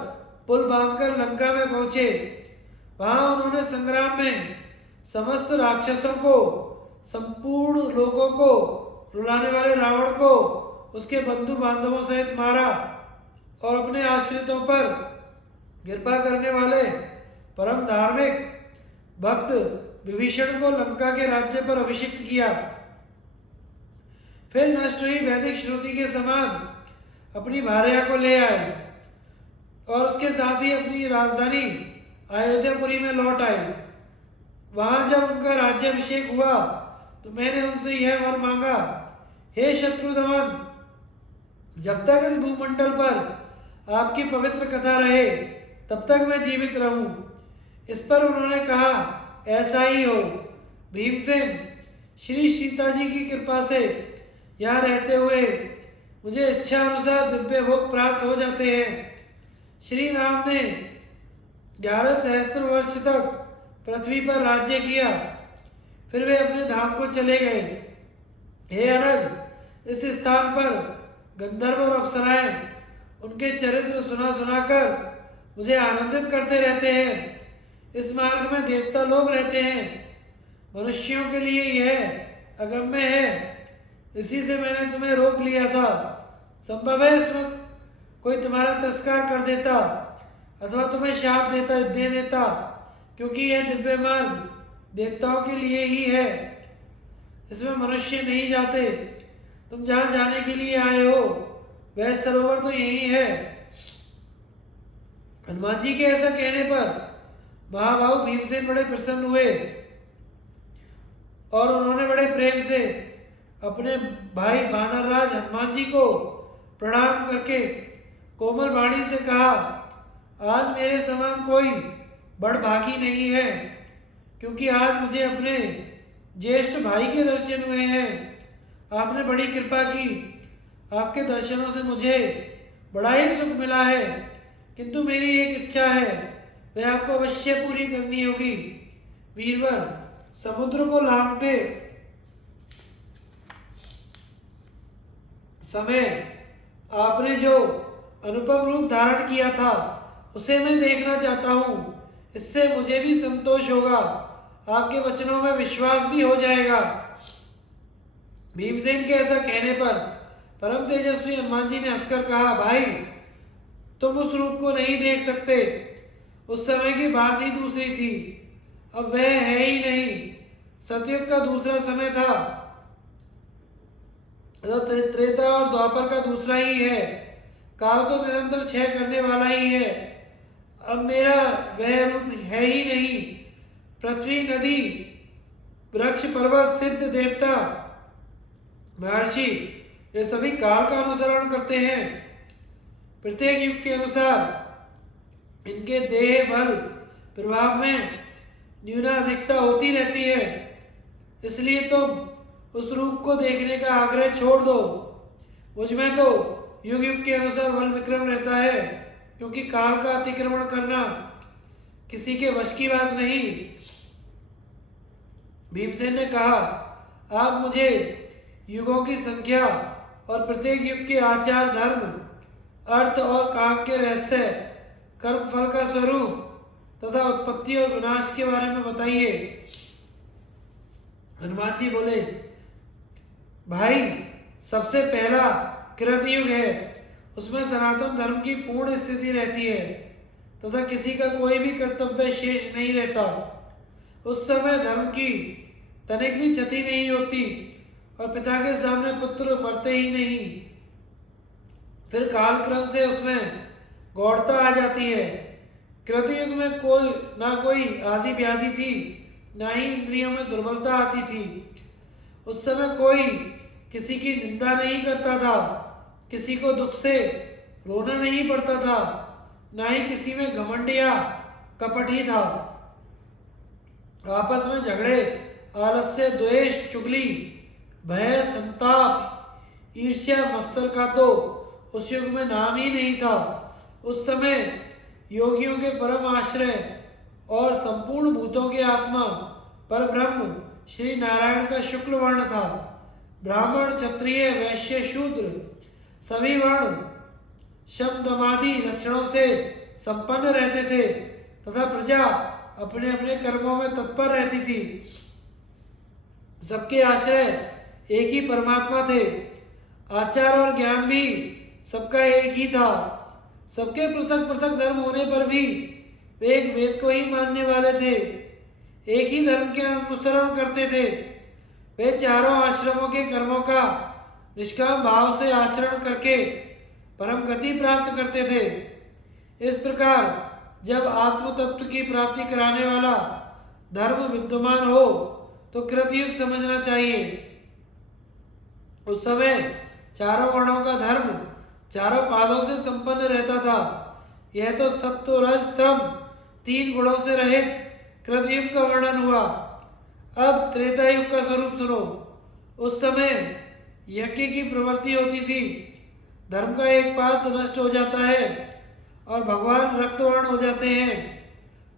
पुल बांधकर लंका में पहुंचे। वहां उन्होंने संग्राम में समस्त राक्षसों को, संपूर्ण लोगों को, रुलाने वाले रावण को उसके बंधु बांधवों सहित मारा और अपने आश्रितों पर कृपा करने वाले परम धार्मिक भक्त विभीषण को लंका के राज्य पर अभिषिक्त किया। फिर नष्ट हुई वैदिक श्रुति के समान अपनी भार्या को ले आए और उसके साथ ही अपनी राजधानी अयोध्यापुरी में लौट आए। वहां जब उनका राज्याभिषेक हुआ तो मैंने उनसे यह वर मांगा, हे शत्रुदमन, जब तक इस भूमंडल पर आपकी पवित्र कथा रहे तब तक मैं जीवित रहूं। इस पर उन्होंने कहा, ऐसा ही हो। भीमसेन, श्री सीता जी की कृपा से यहाँ रहते हुए मुझे इच्छा अनुसार दिव्य भोग प्राप्त हो जाते हैं। श्री राम ने 11 सहस्त्र वर्ष तक पृथ्वी पर राज्य किया, फिर वे अपने धाम को चले गए। हे अनग, इस स्थान पर गंधर्व और अप्सराएं उनके चरित्र सुना सुनाकर मुझे आनंदित करते रहते हैं। इस मार्ग में देवता लोग रहते हैं, मनुष्यों के लिए यह अगम्य है, इसी से मैंने तुम्हें रोक लिया था। संभव है इस वक्त कोई तुम्हारा तिरस्कार कर देता अथवा तुम्हें शाप दे देता, क्योंकि यह दिव्य मार्ग देवताओं के लिए ही है, इसमें मनुष्य नहीं जाते। तुम जहाँ जाने के लिए आए हो वह सरोवर तो यही है। हनुमान जी के ऐसा कहने पर महाबाहु भीमसेन बड़े प्रसन्न हुए और उन्होंने बड़े प्रेम से अपने भाई वानरराज हनुमान जी को प्रणाम करके कोमल वाणी से कहा, आज मेरे समान कोई बड़भागी नहीं है, क्योंकि आज मुझे अपने ज्येष्ठ भाई के दर्शन हुए हैं। आपने बड़ी कृपा की, आपके दर्शनों से मुझे बड़ा ही सुख मिला है, किंतु मेरी एक इच्छा है, वह आपको अवश्य पूरी करनी होगी। वीरवर, समुद्र को लांघते समय आपने जो अनुपम रूप धारण किया था उसे मैं देखना चाहता हूँ, इससे मुझे भी संतोष होगा, आपके वचनों में विश्वास भी हो जाएगा। भीमसेन के ऐसा कहने पर परम तेजस्वी हनुमान जी ने हंसकर कहा, भाई तुम उस रूप को नहीं देख सकते, उस समय की बात ही दूसरी थी, अब वह है ही नहीं। सतयुग का दूसरा समय था, त्रेता और द्वापर का दूसरा ही है। काल तो निरंतर क्षय करने वाला ही है। अब मेरा वह रूप है ही नहीं। पृथ्वी, नदी, वृक्ष, पर्वत, सिद्ध, देवता, महर्षि, ये सभी काल का अनुसरण करते हैं। प्रत्येक युग के अनुसार इनके देह बल प्रभाव में न्यूनाधिकता होती रहती है, इसलिए तो उस रूप को देखने का आग्रह छोड़ दो। मुझमें तो युग युग के अनुसार बल विक्रम रहता है, क्योंकि काल का अतिक्रमण करना किसी के वश की बात नहीं। भीमसेन ने कहा, आप मुझे युगों की संख्या और प्रत्येक युग के आचार, धर्म, अर्थ और काम के रहस्य, कर्म फल का स्वरूप तथा उत्पत्ति और विनाश के बारे में बताइए। हनुमान जी बोले, भाई सबसे पहला कृतयुग है, उसमें सनातन धर्म की पूर्ण स्थिति रहती है तथा किसी का कोई भी कर्तव्य शेष नहीं रहता। उस समय धर्म की तनिक भी क्षति नहीं होती और पिता के सामने पुत्र मरते ही नहीं। फिर कालक्रम से उसमें गौरता आ जाती है। कृतयुग में कोई आदि व्याधि थी, ना ही इंद्रियों में दुर्बलता आती थी। उस समय कोई किसी की निंदा नहीं करता था, किसी को दुख से रोना नहीं पड़ता था, ना ही किसी में घमंड या कपट ही था। आपस में झगड़े, आलस्य, द्वेष, चुगली, भय, संताप, ईर्ष्या, मत्सर का तो उस युग में नाम ही नहीं था। उस समय योगियों के परम आश्रय और संपूर्ण भूतों के आत्मा पर ब्रह्म श्री नारायण का शुक्ल वर्ण था। ब्राह्मण, क्षत्रिय, वैश्य, शूद्र सभी वर्ण शम दमादि लक्षणों से संपन्न रहते थे तथा प्रजा अपने अपने कर्मों में तत्पर रहती थी। सबके आश्रय एक ही परमात्मा थे। आचार और ज्ञान भी सबका एक ही था। सबके पृथक पृथक धर्म होने पर भी वे एक वेद को ही मानने वाले थे, एक ही धर्म के अनुसरण करते थे। वे चारों आश्रमों के कर्मों का निष्काम भाव से आचरण करके परम गति प्राप्त करते थे। इस प्रकार जब आत्म तत्व की प्राप्ति कराने वाला धर्म विद्यमान हो तो कृतयुग समझना चाहिए। उस समय चारों वर्णों का धर्म चारों पादों से संपन्न रहता था। यह तो सत्व, रज, तम तीन गुणों से रहित कृतयुग का वर्णन हुआ। अब त्रेता युग का स्वरूप सुनो। उस समय यज्ञ की प्रवृत्ति होती थी। धर्म का एक पाद नष्ट हो जाता है और भगवान रक्तवर्ण हो जाते हैं।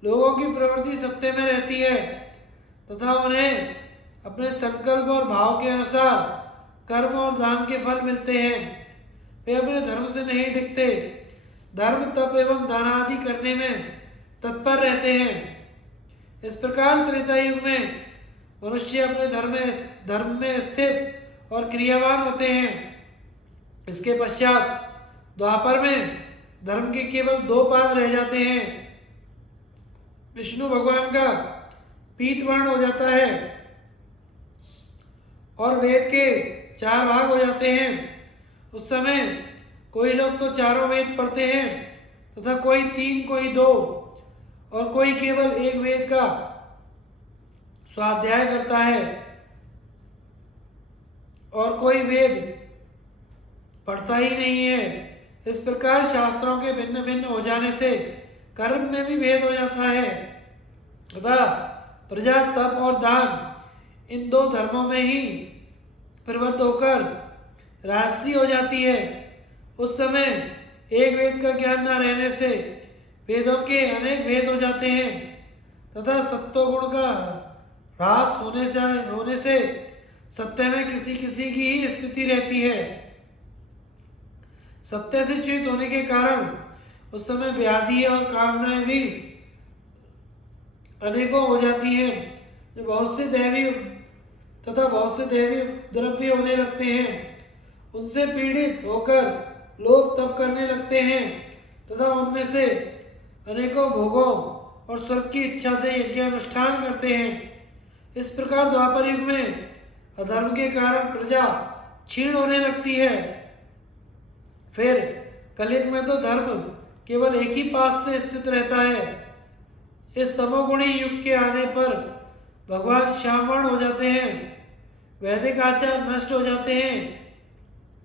लोगों की प्रवृत्ति सत्य में रहती है तथा उन्हें अपने संकल्प और भाव के अनुसार कर्म और दान के फल मिलते हैं। वे अपने धर्म से नहीं डिगते, धर्म तप एवं दान आदि करने में तत्पर रहते हैं। इस प्रकार त्रेता युग में मनुष्य अपने धर्म में स्थित और क्रियावान होते हैं। इसके पश्चात द्वापर में धर्म के केवल दो पाद रह जाते हैं। विष्णु भगवान का पीत वर्ण हो जाता है और वेद के चार भाग हो जाते हैं। उस समय कोई लोग तो चारों वेद पढ़ते हैं तथा कोई तीन, कोई दो और कोई केवल एक वेद का स्वाध्याय करता है और कोई वेद पढ़ता ही नहीं है। इस प्रकार शास्त्रों के भिन्न भिन्न हो जाने से कर्म में भी भेद हो जाता है तथा प्रजा, तप और दान इन दो धर्मों में ही प्रवृत्त होकर राजसी हो जाती है। उस समय एक वेद का ज्ञान न रहने से वेदों के अनेक भेद हो जाते हैं तथा सत्वगुण का ह्रास होने से सत्य में किसी किसी की ही स्थिति रहती है। सत्य से च्युत होने के कारण उस समय व्याधि और कामनाएं भी अनेकों हो जाती हैं। जो बहुत से दैवी द्रव्य होने लगते हैं, उनसे पीड़ित होकर लोग तप करने लगते हैं तथा उनमें से अनेकों भोगों और स्वर्ग की इच्छा से यज्ञानुष्ठान करते हैं। इस प्रकार द्वापर युग में अधर्म के कारण प्रजा क्षीण होने लगती है। फिर कलयुग में तो धर्म केवल एक ही पास से स्थित रहता है। इस तमोगुणी युग के आने पर भगवान श्यामवर्ण हो जाते हैं, वैदिक आचार नष्ट हो जाते हैं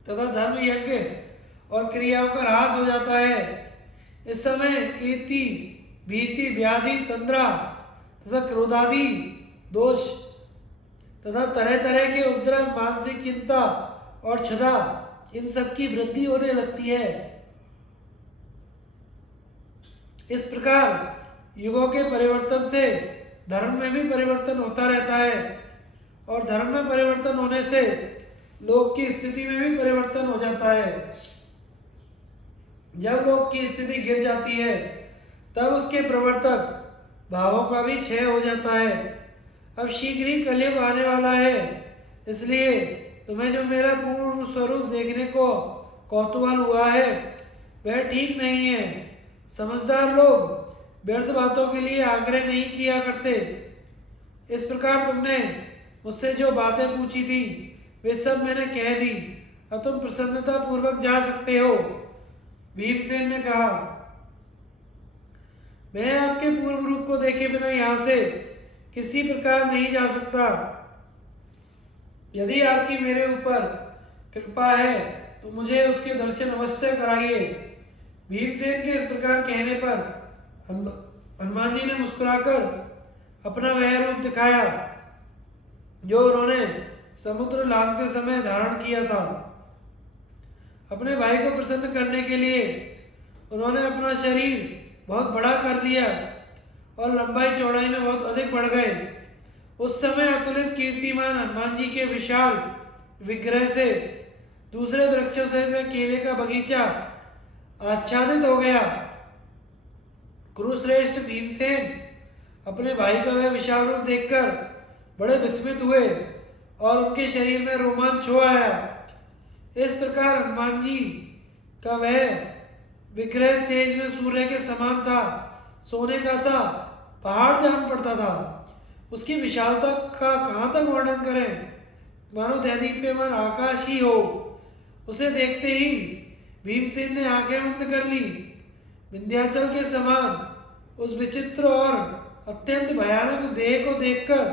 तथा धर्म, यज्ञ और क्रियाओं का ह्रास हो जाता है। इस समय एति, भीति, व्याधि, तंद्रा तथा क्रोधादि दोष तथा तरह तरह के उपद्रव, मानसिक चिंता और क्षुधा इन सब की वृद्धि होने लगती है। इस प्रकार युगों के परिवर्तन से धर्म में भी परिवर्तन होता रहता है और धर्म में परिवर्तन होने से लोक की स्थिति में भी परिवर्तन हो जाता है। जब लोक की स्थिति गिर जाती है तब उसके प्रवर्तक भावों का भी क्षय हो जाता है। अब शीघ्र ही कलयुग आने वाला है, इसलिए तुम्हें जो मेरा पूर्ण स्वरूप देखने को कौतूहल हुआ है वह ठीक नहीं है। समझदार लोग व्यर्थ बातों के लिए आग्रह नहीं किया करते। इस प्रकार तुमने मुझसे जो बातें पूछी थी वे सब मैंने कह दी। अब तुम प्रसन्नता पूर्वक जा सकते हो। भीमसेन ने कहा, मैं आपके पूर्व रूप को देखे बिना यहाँ से किसी प्रकार नहीं जा सकता। यदि आपकी मेरे ऊपर कृपा है तो मुझे उसके दर्शन अवश्य कराइए। भीमसेन के इस प्रकार कहने पर हनुमान जी ने मुस्कुराकर अपना वह रूप दिखाया जो उन्होंने समुद्र लांघते समय धारण किया था। अपने भाई को प्रसन्न करने के लिए उन्होंने अपना शरीर बहुत बड़ा कर दिया और लंबाई चौड़ाई में बहुत अधिक बढ़ गए। उस समय अतुलित कीर्तिमान हनुमान जी के विशाल विग्रह से दूसरे वृक्षों से वह केले का बगीचा आच्छादित हो गया। कुरुश्रेष्ठ भीमसेन अपने भाई का वह विशाल रूप देखकर बड़े विस्मित हुए और उनके शरीर में रोमांच हो आया। इस प्रकार हनुमान जी का वह विग्रह तेज में सूर्य के समान था। सोने का सा पहाड़ जान पड़ता था। उसकी विशालता का कहाँ तक वर्णन करें, मानो दैदीप्यमान आकाश ही हो। उसे देखते ही भीमसेन ने आंखें बंद कर ली। विंध्याचल के समान उस विचित्र और अत्यंत भयानक देह को देखकर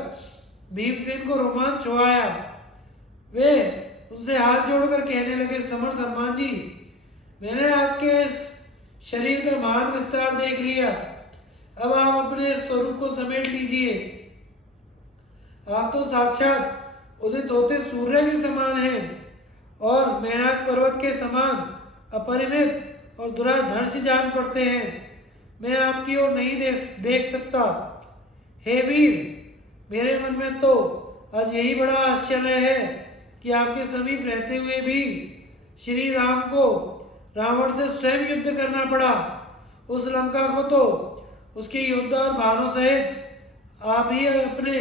भीमसेन को रोमांच हो आया। वे उनसे हाथ जोड़कर कहने लगे, समर्थ हनुमान जी, मैंने आपके इस शरीर का महान विस्तार देख लिया। अब आप अपने स्वरूप को समेट लीजिए। आप तो साक्षात उदित होते सूर्य के समान हैं और मैनाक पर्वत के समान अपरिमित और दुराधर्ष जान पड़ते हैं। मैं आपकी ओर नहीं देख सकता। हे वीर, मेरे मन में तो आज यही बड़ा आश्चर्य है कि आपके समीप रहते हुए भी श्री राम को रावण से स्वयं युद्ध करना पड़ा। उस लंका को तो उसके योद्धा और भानों सहित आप ही अपने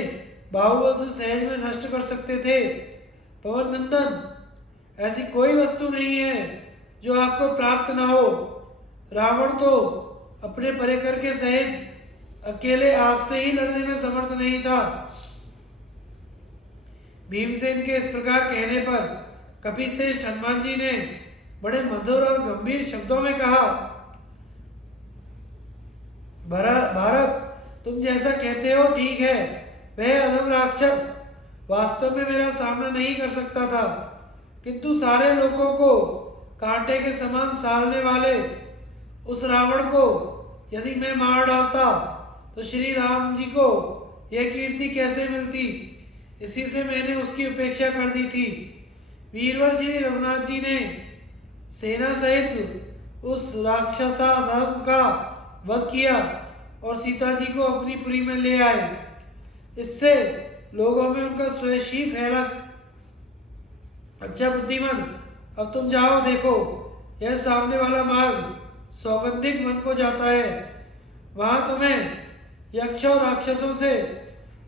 बाहुबल से सहज में नष्ट कर सकते थे। पवन नंदन, ऐसी कोई वस्तु नहीं है जो आपको प्राप्त ना हो। रावण तो अपने परिकर के सहित अकेले आपसे ही लड़ने में समर्थ नहीं था। भीमसेन के इस प्रकार कहने पर कपिश्रेष्ठ हनुमान जी ने बड़े मधुर और गंभीर शब्दों में कहा, भारत, तुम जैसा कहते हो ठीक है। वह अधम राक्षस वास्तव में मेरा सामना नहीं कर सकता था, किंतु सारे लोगों को कांटे के समान सालने वाले उस रावण को यदि मैं मार डालता तो श्री राम जी को यह कीर्ति कैसे मिलती। इसी से मैंने उसकी उपेक्षा कर दी थी। वीरवर श्री रघुनाथ जी ने सेना सहित उस राक्षसाधम का वध किया और सीता जी को अपनी पुरी में ले आए। इससे लोगों में उनका स्वयं फैला। अच्छा बुद्धिमान, अब तुम जाओ, देखो यह सामने वाला मार्ग सौगंधिक वन को जाता है। वहां तुम्हें यक्ष और राक्षसों से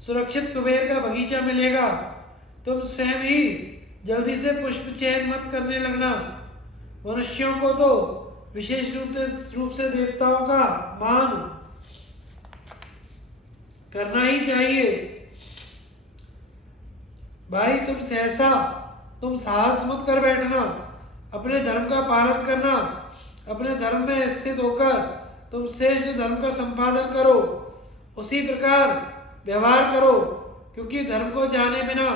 सुरक्षित कुबेर का बगीचा मिलेगा। तुम स्वयं ही जल्दी से पुष्प चयन मत करने लगना। मनुष्यों को तो विशेष रूप से देवताओं का मान करना ही चाहिए। भाई, तुम साहस मत कर बैठना। अपने धर्म का पालन करना। अपने धर्म में स्थित होकर तुम श्रेष्ठ धर्म का संपादन करो। उसी प्रकार व्यवहार करो, क्योंकि धर्म को जाने बिना,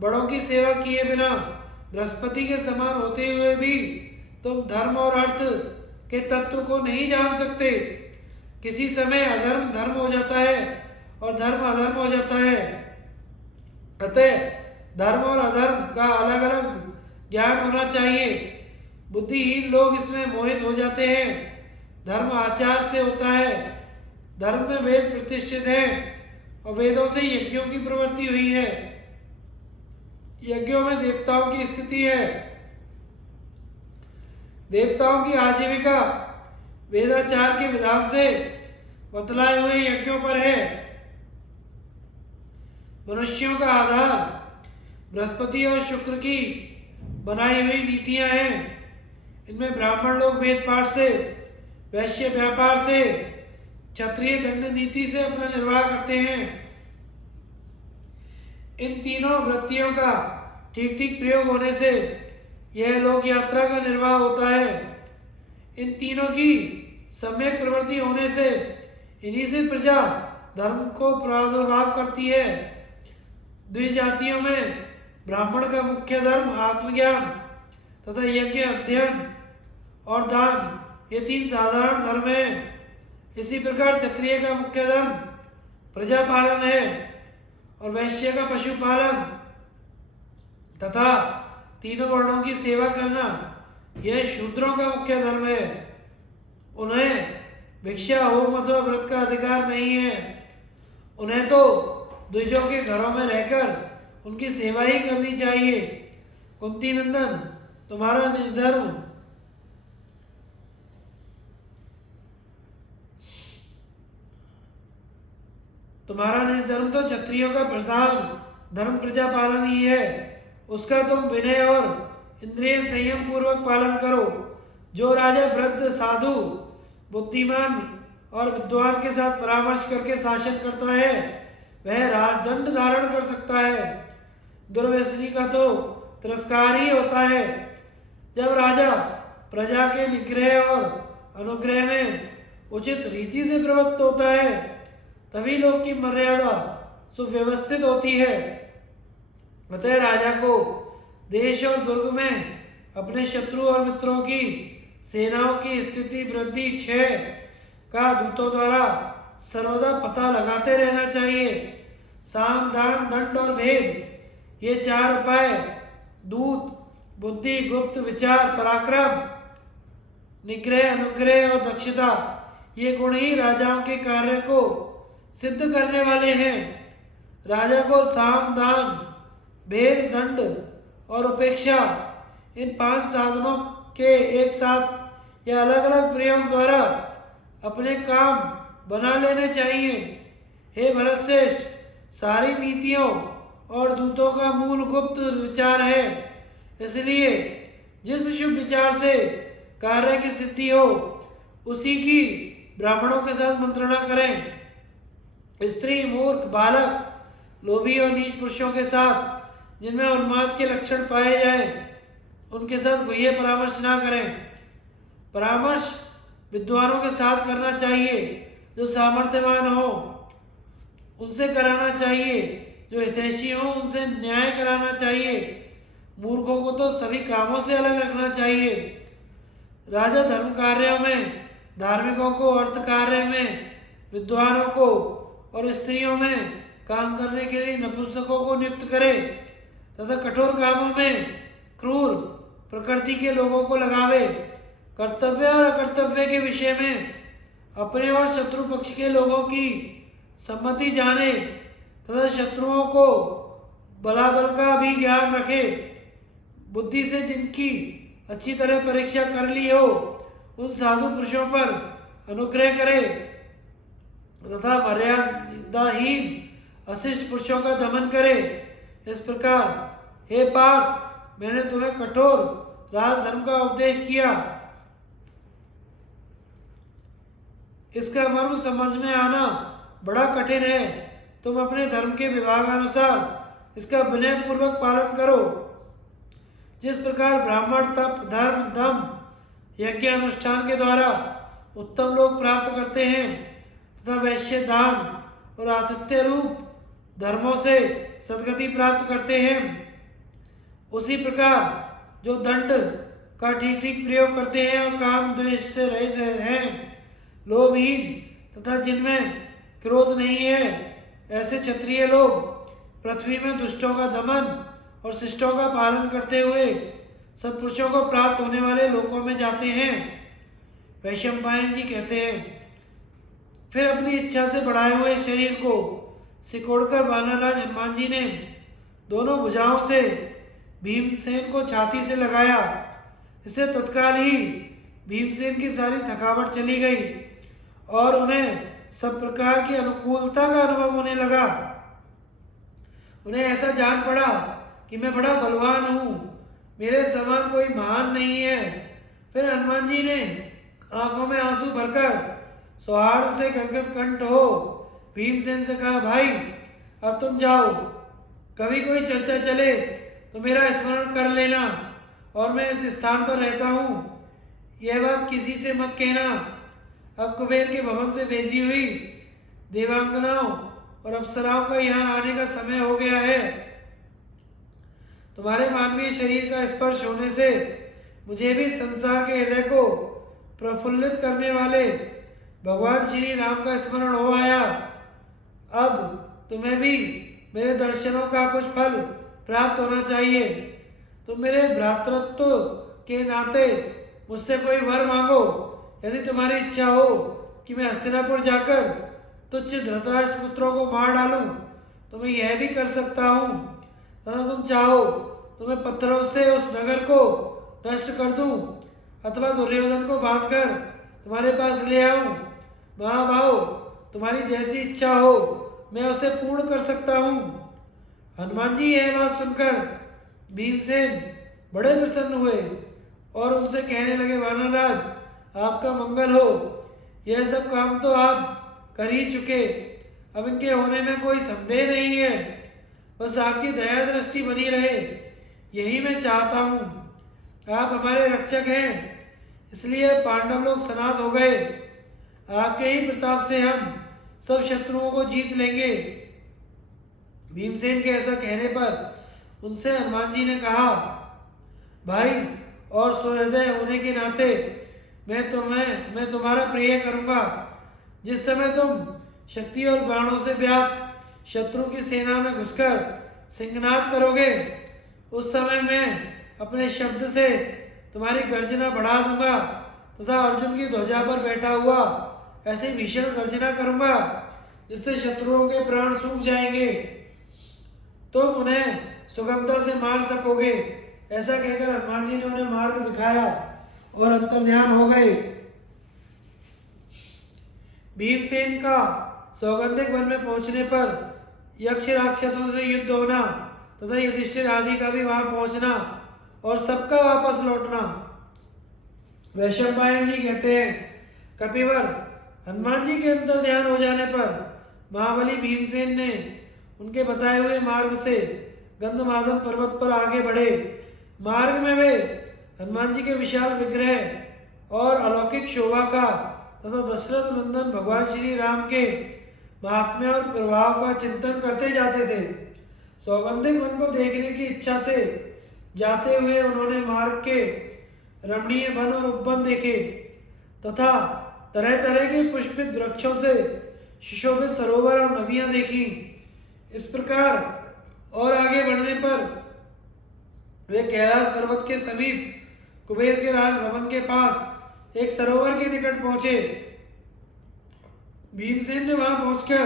बड़ों की सेवा किए बिना, बृहस्पति के समान होते हुए भी तुम धर्म और अर्थ के तत्व को नहीं जान सकते। किसी समय अधर्म धर्म हो जाता है और धर्म अधर्म हो जाता है। अतः धर्म और अधर्म का अलग अलग ज्ञान होना चाहिए। बुद्धिहीन लोग इसमें मोहित हो जाते हैं। धर्म आचार से होता है। धर्म में वेद प्रतिष्ठित है और वेदों से यज्ञों की प्रवृत्ति हुई है। यज्ञों में देवताओं की स्थिति है। देवताओं की आजीविका वेदाचार के विधान से बतलाए हुए यज्ञों पर है। मनुष्यों का आधार बृहस्पति और शुक्र की बनाई हुई नीतियां हैं। इनमें ब्राह्मण लोग वेद पाठ से, वैश्य व्यापार से, क्षत्रिय दंड नीति से अपना निर्वाह करते हैं। इन तीनों वृत्तियों का ठीक ठीक प्रयोग होने से यह लोक यात्रा का निर्वाह होता है। इन तीनों की सम्यक प्रवृत्ति होने से इन्हीं से प्रजा धर्म को प्रादुर्भाव करती है। द्विजातियों में ब्राह्मण का मुख्य धर्म आत्मज्ञान तथा यज्ञ, अध्ययन और दान, ये तीन साधारण धर्म हैं। इसी प्रकार क्षत्रिय का मुख्य धर्म प्रजा पालन है और वैश्य का पशुपालन तथा तीनों वर्णों की सेवा करना, यह शूद्रों का मुख्य धर्म है। उन्हें भिक्षा, होम अथवा व्रत का अधिकार नहीं है। उन्हें तो द्विजों के घरों में रहकर उनकी सेवा ही करनी चाहिए। कुंती नंदन, तुम्हारा निज धर्म तो क्षत्रियों का प्रधान धर्म प्रजा पालन ही है। उसका तुम विनय और इंद्रिय संयम पूर्वक पालन करो। जो राजा वृद्ध, साधु, बुद्धिमान और विद्वान के साथ परामर्श करके शासन करता है, वह राजदंड धारण कर सकता है। दुर्व्यसनी का तो तिरस्कार ही होता है। जब राजा प्रजा के निग्रह और अनुग्रह में उचित रीति से प्रवृत्त होता है, तभी लोक की मर्यादा सुव्यवस्थित होती है। अतः राजा को देश और दुर्ग में अपने शत्रु और मित्रों की सेनाओं की स्थिति, वृद्धि, क्षय का दूतों द्वारा सर्वदा पता लगाते रहना चाहिए। साम, दान, दंड और भेद, ये चार उपाय, दूत, बुद्धि, गुप्त विचार, पराक्रम, निग्रह, अनुग्रह और दक्षता, ये गुण ही राजाओं के कार्य को सिद्ध करने वाले हैं। राजा को साम, दान, भेद, दंड और उपेक्षा, इन 5 साधनों के एक साथ या अलग अलग प्रयोग द्वारा अपने काम बना लेने चाहिए। हे भरतश्रेष्ठ, सारी नीतियों और दूतों का मूल गुप्त विचार है। इसलिए जिस शुभ विचार से कार्य की सिद्धि हो, उसी की ब्राह्मणों के साथ मंत्रणा करें। स्त्री, मूर्ख, बालक, लोभी और नीच पुरुषों के साथ जिनमें उन्माद के लक्षण पाए जाएं, उनके साथ गुह्य परामर्श ना करें। परामर्श विद्वानों के साथ करना चाहिए, जो सामर्थ्यवान हो उनसे कराना चाहिए, जो हितैषी हो उनसे न्याय कराना चाहिए। मूर्खों को तो सभी कामों से अलग रखना चाहिए। राजा धर्म कार्यों में धार्मिकों को, अर्थ कार्य में विद्वानों को और स्त्रियों में काम करने के लिए नपुंसकों को नियुक्त करे तथा कठोर कामों में क्रूर प्रकृति के लोगों को लगावे। कर्तव्य और अकर्तव्य के विषय में अपने और शत्रु पक्ष के लोगों की सम्मति जाने तथा शत्रुओं को बलाबल का भी ज्ञान रखे। बुद्धि से जिनकी अच्छी तरह परीक्षा कर ली हो, उन साधु पुरुषों पर अनुग्रह करे तथा मर्यादाहीन अशिष्ट पुरुषों का दमन करे। इस प्रकार हे पार्थ, मैंने तुम्हें कठोर राजधर्म का उपदेश किया। इसका मर्म समझ में आना बड़ा कठिन है। तुम अपने धर्म के विभागानुसार इसका विनय पूर्वक पालन करो। जिस प्रकार ब्राह्मण तप, धर्म, दम, यज्ञ अनुष्ठान के द्वारा उत्तम लोक प्राप्त करते हैं तथा वैश्य, दान और आतिथ्य रूप धर्मों से सद्गति प्राप्त करते हैं, उसी प्रकार जो दंड का ठीक ठीक प्रयोग करते हैं और काम द्वेष से रहित हैं, लोभहीन तथा जिनमें क्रोध नहीं है, ऐसे क्षत्रिय लोग पृथ्वी में दुष्टों का दमन और शिष्टों का पालन करते हुए सत्पुरुषों को प्राप्त होने वाले लोकों में जाते हैं। वैशंपायन जी कहते हैं, फिर अपनी इच्छा से बढ़ाए हुए शरीर को सिकोड़कर वानरराज हनुमान जी ने दोनों भुजाओं से भीमसेन को छाती से लगाया। इसे तत्काल ही भीमसेन की सारी थकावट चली गई और उन्हें सब प्रकार की अनुकूलता का अनुभव होने लगा। उन्हें ऐसा जान पड़ा कि मैं बड़ा बलवान हूँ, मेरे समान कोई महान नहीं है। फिर हनुमान जी ने आंखों में आंसू भरकर सौहार्द से गदगद कंठ हो भीमसेन से कहा, भाई अब तुम जाओ, कभी कोई चर्चा चले तो मेरा स्मरण कर लेना, और मैं इस स्थान पर रहता हूँ, यह बात किसी से मत कहना। अब कुबेर के भवन से भेजी हुई देवांगनाओं और अप्सराओं का यहाँ आने का समय हो गया है। तुम्हारे मानवीय शरीर का स्पर्श होने से मुझे भी संसार के हृदय को प्रफुल्लित करने वाले भगवान श्री राम का स्मरण हो आया। अब तुम्हें भी मेरे दर्शनों का कुछ फल प्राप्त होना चाहिए। तुम मेरे भ्रातृत्व के नाते मुझसे कोई वर मांगो। यदि तुम्हारी इच्छा हो कि मैं हस्तिनापुर जाकर तुच्छ धृतराष्ट्र पुत्रों को मार डालूं तो मैं यह भी कर सकता हूँ, तथा तुम चाहो तो मैं पत्थरों से उस नगर को नष्ट कर दूं, अथवा दुर्योधन को बांधकर तुम्हारे पास ले आऊं। महाभाव, तुम्हारी जैसी इच्छा हो मैं उसे पूर्ण कर सकता हूँ। हनुमान जी यह बात सुनकर भीमसेन बड़े प्रसन्न हुए और उनसे कहने लगे, वानरराज, आपका मंगल हो। यह सब काम तो आप कर ही चुके, अब इनके होने में कोई संदेह नहीं है। बस आपकी दया दृष्टि बनी रहे, यही मैं चाहता हूँ। आप हमारे रक्षक हैं, इसलिए पांडव लोग सनाथ हो गए। आपके ही प्रताप से हम सब शत्रुओं को जीत लेंगे। भीमसेन के ऐसा कहने पर उनसे हनुमान जी ने कहा, भाई और सुहृदय होने के नाते मैं तुम्हारा प्रिय करूंगा। जिस समय तुम शक्ति और बाणों से व्याप्त शत्रु की सेना में घुसकर सिंहनाद करोगे, उस समय मैं अपने शब्द से तुम्हारी गर्जना बढ़ा दूंगा तथा अर्जुन की ध्वजा पर बैठा हुआ ऐसी भीषण गर्जना करूंगा जिससे शत्रुओं के प्राण सूख जाएंगे। तुम उन्हें सुगमता से मार सकोगे। ऐसा कहकर हनुमान जी ने उन्हें मार्ग दिखाया और अंतर्ध्यान हो गए। भीमसेन का सौगंधिक वन में पहुंचने पर यक्ष राक्षसों से युद्ध होना तथा युधिष्ठिर आदि का भी वहां पहुंचना और सबका वापस लौटना। वैशंपायन जी कहते हैं, कपिवर, हनुमान जी के अंतर्ध्यान हो जाने पर महाबली भीमसेन ने उनके बताए हुए मार्ग से गंधमादन पर्वत पर आगे बढ़े। मार्ग में वे हनुमान जी के विशाल विग्रह और अलौकिक शोभा का तथा दशरथ नंदन भगवान श्री राम के महात्म्य और प्रभाव का चिंतन करते जाते थे। सौगंधिक वन को देखने की इच्छा से जाते हुए उन्होंने मार्ग के रमणीय वन और उपवन देखे तथा तरह तरह के पुष्पित वृक्षों से सुशोभित सरोवर और नदियां देखी। इस प्रकार और आगे बढ़ने पर वे कैलाश पर्वत के समीप कुबेर के राजभवन के पास एक सरोवर के निकट पहुंचे। भीमसेन ने वहां पहुंचकर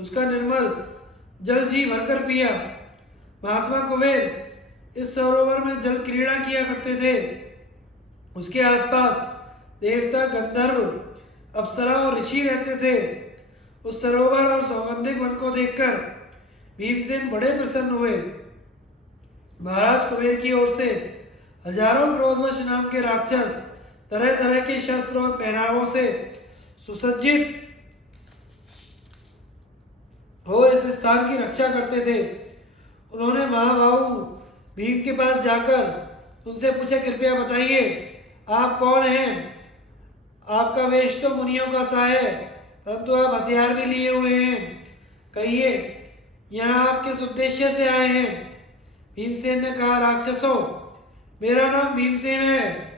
उसका निर्मल जल जी भरकर पिया। महात्मा कुबेर इस सरोवर में जल क्रीड़ा किया करते थे। उसके आसपास देवता, गंधर्व, अप्सरा और ऋषि रहते थे। उस सरोवर और सौगंधिक वन को देखकर भीमसेन बड़े प्रसन्न हुए। महाराज कुबेर की ओर से हजारों क्रोधवश नाम के राक्षस तरह तरह के शस्त्र और पहनावों से सुसज्जित हो इस स्थान की रक्षा करते थे। उन्होंने महाबाहु भीम के पास जाकर उनसे पूछा, कृपया बताइए आप कौन हैं? आपका वेश तो मुनियों का सा है, परंतु आप हथियार भी लिए हुए हैं। कहिए, यहाँ आप किस उद्देश्य से आए हैं? भीमसेन ने कहा, राक्षसों, मेरा नाम भीमसेन है।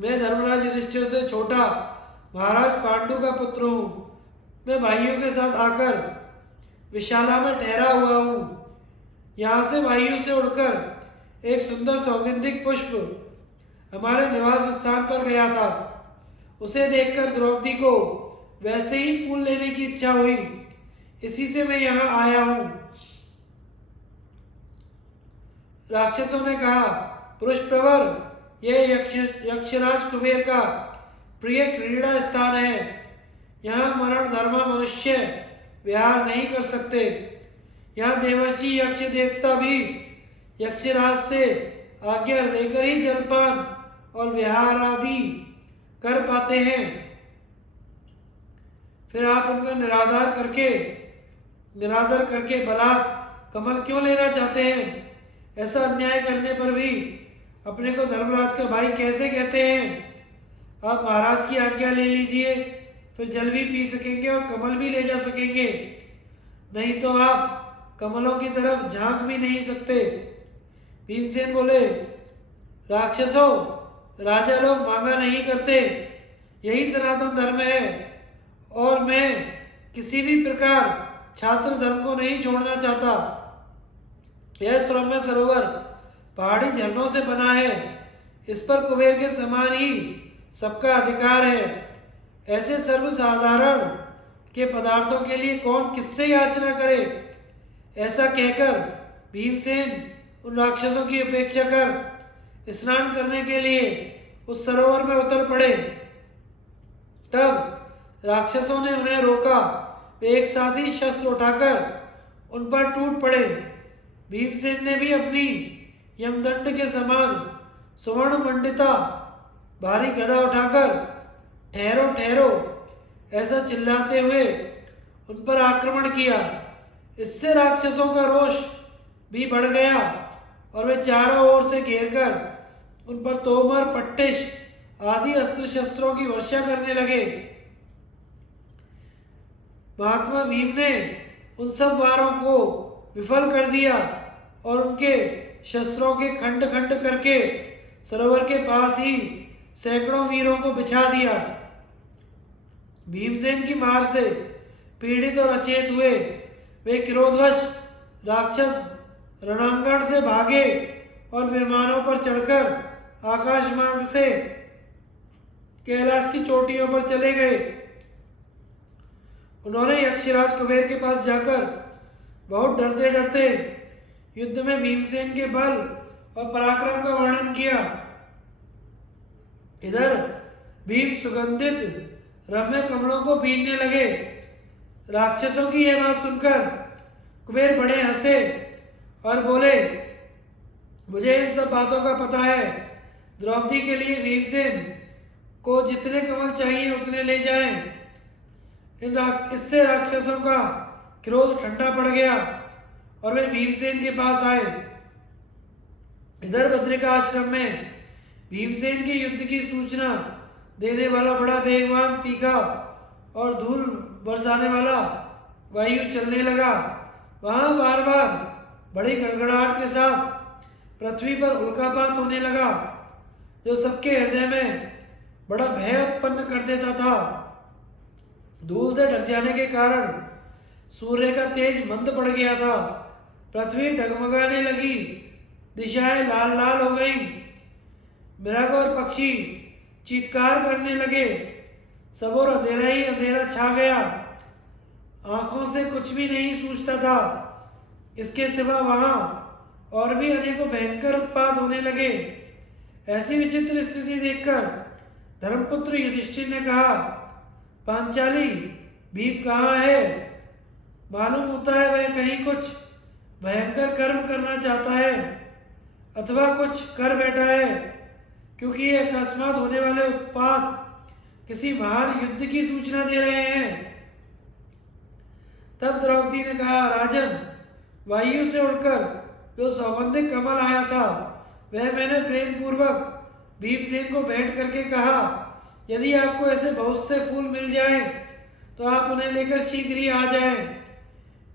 मैं धर्मराज युधिष्ठिर से छोटा महाराज पांडु का पुत्र हूँ। मैं भाइयों के साथ आकर विशाला में ठहरा हुआ हूँ। यहाँ से वायु से उड़कर एक सुंदर सौगंधिक पुष्प हमारे निवास स्थान पर गया था। उसे देखकर द्रौपदी को वैसे ही फूल लेने की इच्छा हुई, इसी से मैं यहाँ आया हूँ। राक्षसों ने कहा, पुरुष प्रवर, यह यक्षराज कुबेर का प्रिय क्रीड़ा स्थान है। यहाँ मरण धर्मा मनुष्य विहार नहीं कर सकते। यहाँ देवर्षि, यक्ष, देवता भी यक्षराज से आज्ञा लेकर ही जलपान और विहार आदि कर पाते हैं। फिर आप उनका निरादर करके बलात् कमल क्यों लेना चाहते हैं? ऐसा अन्याय करने पर भी अपने को धर्मराज का भाई कैसे कहते हैं? आप महाराज की आज्ञा ले लीजिए, फिर जल भी पी सकेंगे और कमल भी ले जा सकेंगे, नहीं तो आप कमलों की तरफ झांक भी नहीं सकते। भीमसेन बोले, राक्षसों, राजा लोग मांगा नहीं करते, यही सनातन धर्म है, और मैं किसी भी प्रकार छात्र धर्म को नहीं छोड़ना चाहता। यह सौम्य सरोवर पहाड़ी झरनों से बना है, इस पर कुबेर के समान ही सबका अधिकार है। ऐसे सर्वसाधारण के पदार्थों के लिए कौन किससे याचना करे? ऐसा कहकर भीमसेन उन राक्षसों की उपेक्षा कर स्नान करने के लिए उस सरोवर में उतर पड़े। तब राक्षसों ने उन्हें रोका, वे एक साथ ही शस्त्र उठाकर उन पर टूट पड़े। भीमसेन ने भी अपनी यमदंड के समान सुवर्ण मंडिता भारी गदा उठाकर ठहरो ठहरो ऐसा चिल्लाते हुए उन पर आक्रमण किया। इससे राक्षसों का रोष भी बढ़ गया और वे चारों ओर से घेरकर उन पर तोमर, पट्टिश आदि अस्त्र शस्त्रों की वर्षा करने लगे। महात्मा भीम ने उन सब वारों को विफल कर दिया और उनके शस्त्रों के खंड खंड करके सरोवर के पास ही सैकड़ों वीरों को बिछा दिया। भीमसेन की मार से पीड़ित और अचेत हुए वे क्रोधवश राक्षस रणांगण से भागे और विमानों पर चढ़कर आकाश मार्ग से कैलाश की चोटियों पर चले गए। उन्होंने यक्षराज कुबेर के पास जाकर बहुत डरते डरते युद्ध में भीमसेन के बल और पराक्रम का वर्णन किया। इधर भीम सुगंधित रम्य कमलों को बीनने लगे। राक्षसों की यह बात सुनकर कुबेर बड़े हंसे और बोले, मुझे इन सब बातों का पता है। द्रौपदी के लिए भीमसेन को जितने कमल चाहिए उतने ले जाएं। इससे राक्षसों का क्रोध ठंडा पड़ गया और वे भीमसेन के पास आए। इधर बद्रिका आश्रम में भीमसेन के युद्ध की सूचना देने वाला बड़ा बेगवान, तीखा और धूल बरसाने वाला वायु चलने लगा। वहां बार बार बड़ी गड़गड़ाहट के साथ पृथ्वी पर उल्कापात होने लगा, जो सबके हृदय में बड़ा भय उत्पन्न कर देता था। धूल से ढक जाने के कारण सूर्य का तेज मंद पड़ गया था। पृथ्वी डगमगाने लगी, दिशाएं लाल लाल हो गईं। मृग और पक्षी चीत्कार करने लगे। सब और अंधेरा ही अंधेरा छा गया। आंखों से कुछ भी नहीं सूझता था। इसके सिवा वहां और भी अनेकों भयंकर उत्पात होने लगे। ऐसी विचित्र स्थिति देखकर धर्मपुत्र युधिष्ठिर ने कहा, पांचाली, भीम कहाँ है? मालूम होता है वह कहीं कुछ भयंकर कर्म करना चाहता है अथवा कुछ कर बैठा है, क्योंकि ये अकस्मात होने वाले उत्पात किसी महान युद्ध की सूचना दे रहे हैं। तब द्रौपदी ने कहा, राजन, वायु से उड़कर जो सौगंधिक कमल आया था वह मैंने प्रेम पूर्वक भीमसेन को भेंट करके कहा, यदि आपको ऐसे बहुत से फूल मिल जाएं तो आप उन्हें लेकर शीघ्र ही आ जाएं।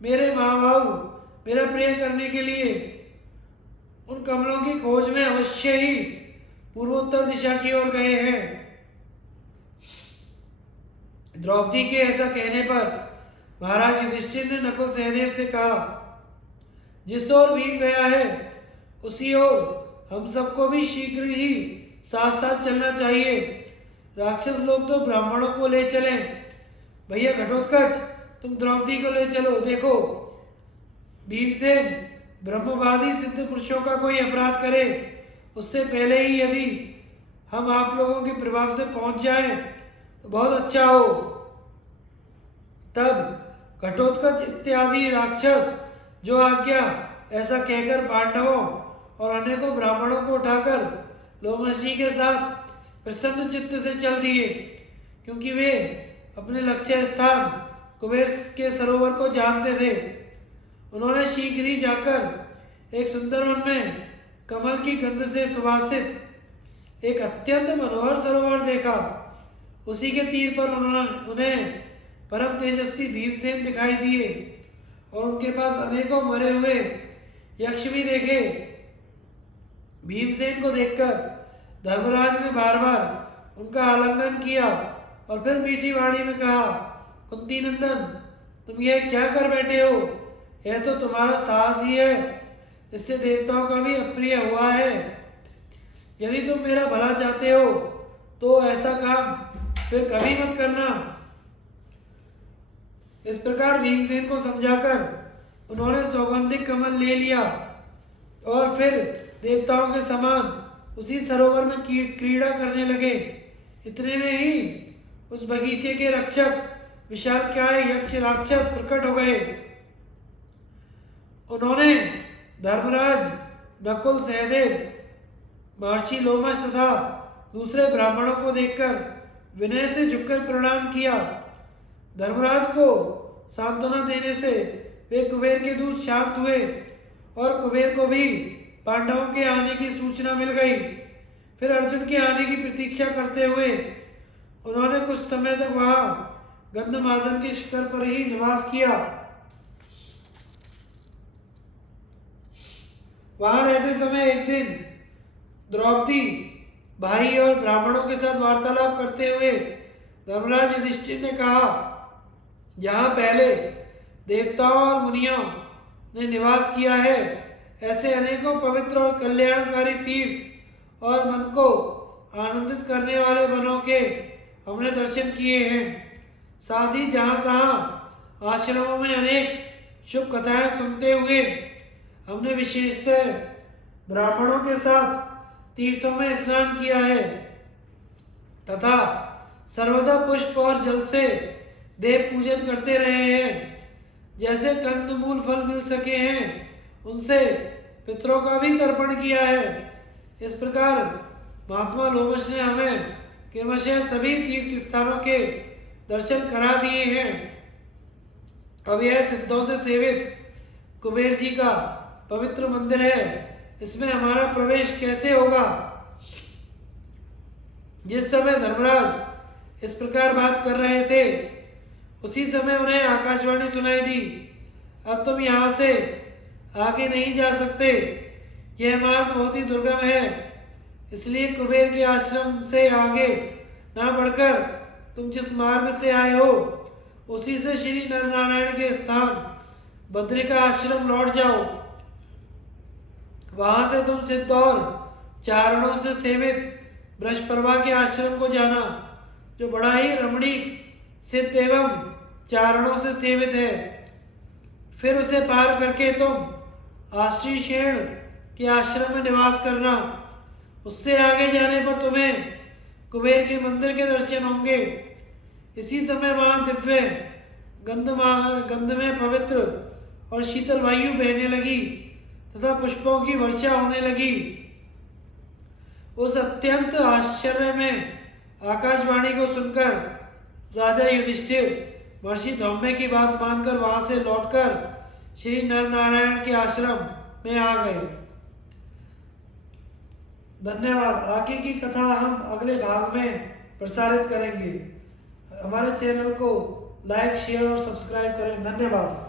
मेरे महाबाहु मेरा प्रिय करने के लिए उन कमलों की खोज में अवश्य ही पूर्वोत्तर दिशा की ओर गए हैं। द्रौपदी के ऐसा कहने पर महाराज युधिष्ठिर ने नकुल सहदेव से कहा, जिस ओर भीम गया है उसी ओर हम सबको भी शीघ्र ही साथ साथ चलना चाहिए। राक्षस लोग तो ब्राह्मणों को ले चलें। भैया घटोत्कच, तुम द्रौपदी को ले चलो। देखो, भीमसेन ब्रह्मवादी सिद्ध पुरुषों का कोई अपराध करे उससे पहले ही यदि हम आप लोगों के प्रभाव से पहुंच जाएं तो बहुत अच्छा हो। तब घटोत्कच इत्यादि राक्षस जो आज्ञा ऐसा कहकर पांडवों और अनेकों ब्राह्मणों को उठाकर लोमश जी के साथ प्रसन्न चित्त से चल दिए, क्योंकि वे अपने लक्ष्य स्थान कुबेर के सरोवर को जानते थे। उन्होंने शीघ्र ही जाकर एक सुंदर वन में कमल की गंध से सुवासित एक अत्यंत मनोहर सरोवर देखा। उसी के तीर पर उन्हें परम तेजस्वी भीमसेन दिखाई दिए और उनके पास अनेकों मरे हुए यक्ष भी देखे। भीमसेन को देखकर धर्मराज ने बार बार उनका आलिंगन किया और फिर मीठी वाणी में कहा, कुंती नंदन, तुम यह क्या कर बैठे हो? यह तो तुम्हारा साहस ही है, इससे देवताओं का भी अप्रिय हुआ है। यदि तुम मेरा भला चाहते हो तो ऐसा काम फिर कभी मत करना। इस प्रकार भीमसेन को समझाकर उन्होंने सौगंधिक कमल ले लिया और फिर देवताओं के समान उसी सरोवर में क्रीड़ा करने लगे। इतने में ही उस बगीचे के रक्षक विशालकाय यक्ष राक्षस प्रकट हो गए। उन्होंने धर्मराज, नकुल, सहदेव, महर्षि लोमश तथा दूसरे ब्राह्मणों को देखकर विनय से झुककर प्रणाम किया। धर्मराज को सांत्वना देने से वे कुबेर के दूत शांत हुए और कुबेर को भी पांडवों के आने की सूचना मिल गई। फिर अर्जुन के आने की प्रतीक्षा करते हुए उन्होंने कुछ समय तक वहां गंधमादन के शिखर पर ही निवास किया। वहां रहते समय एक दिन द्रौपदी भाई और ब्राह्मणों के साथ वार्तालाप करते हुए धर्मराज युधिष्ठिर ने कहा, जहाँ पहले देवताओं और मुनियों ने निवास किया है, ऐसे अनेकों पवित्र और कल्याणकारी तीर्थ और मन को आनंदित करने वाले वनों के हमने दर्शन किए हैं। साथ ही जहाँ तहाँ आश्रमों में अनेक शुभ कथाएं सुनते हुए हमने विशेषतः ब्राह्मणों के साथ तीर्थों में स्नान किया है तथा सर्वदा पुष्प और जल से देव पूजन करते रहे हैं। जैसे कंद मूल फल मिल सके हैं, उनसे पितरों का भी तर्पण किया है। इस प्रकार महात्मा लोमश ने हमें क्रमशः सभी तीर्थ स्थानों के दर्शन करा दिए हैं। अब यह सिद्धों से सेवित कुबेर जी का पवित्र मंदिर है, इसमें हमारा प्रवेश कैसे होगा? जिस समय धर्मराज इस प्रकार बात कर रहे थे, उसी समय उन्हें आकाशवाणी सुनाई दी, अब तुम यहाँ से आगे नहीं जा सकते। यह मार्ग बहुत ही दुर्गम है, इसलिए कुबेर के आश्रम से आगे ना बढ़कर तुम जिस मार्ग से आए हो, उसी से श्री नर नारायण के स्थान बद्रिका आश्रम लौट जाओ। वहां से तुम सिद्ध और चारणों से सेवित बृहस्पति के आश्रम को जाना, जो बड़ा ही रमणीक, सिद्ध एवं चारणों से सेवित है। फिर उसे पार करके तुम आश्रीशेण के आश्रम में निवास करना। उससे आगे जाने पर तुम्हें कुबेर के मंदिर के दर्शन होंगे। इसी समय वहां दिव्य गंध में पवित्र और शीतल वायु बहने लगी तथा पुष्पों की वर्षा होने लगी। उस अत्यंत आश्चर्य में आकाशवाणी को सुनकर राजा युधिष्ठिर महर्षि धौम्य की बात मानकर वहां से लौटकर श्री नर नारायण के आश्रम में आ गए। धन्यवाद। आगे की कथा हम अगले भाग में प्रसारित करेंगे। हमारे चैनल को लाइक, शेयर और सब्सक्राइब करें। धन्यवाद।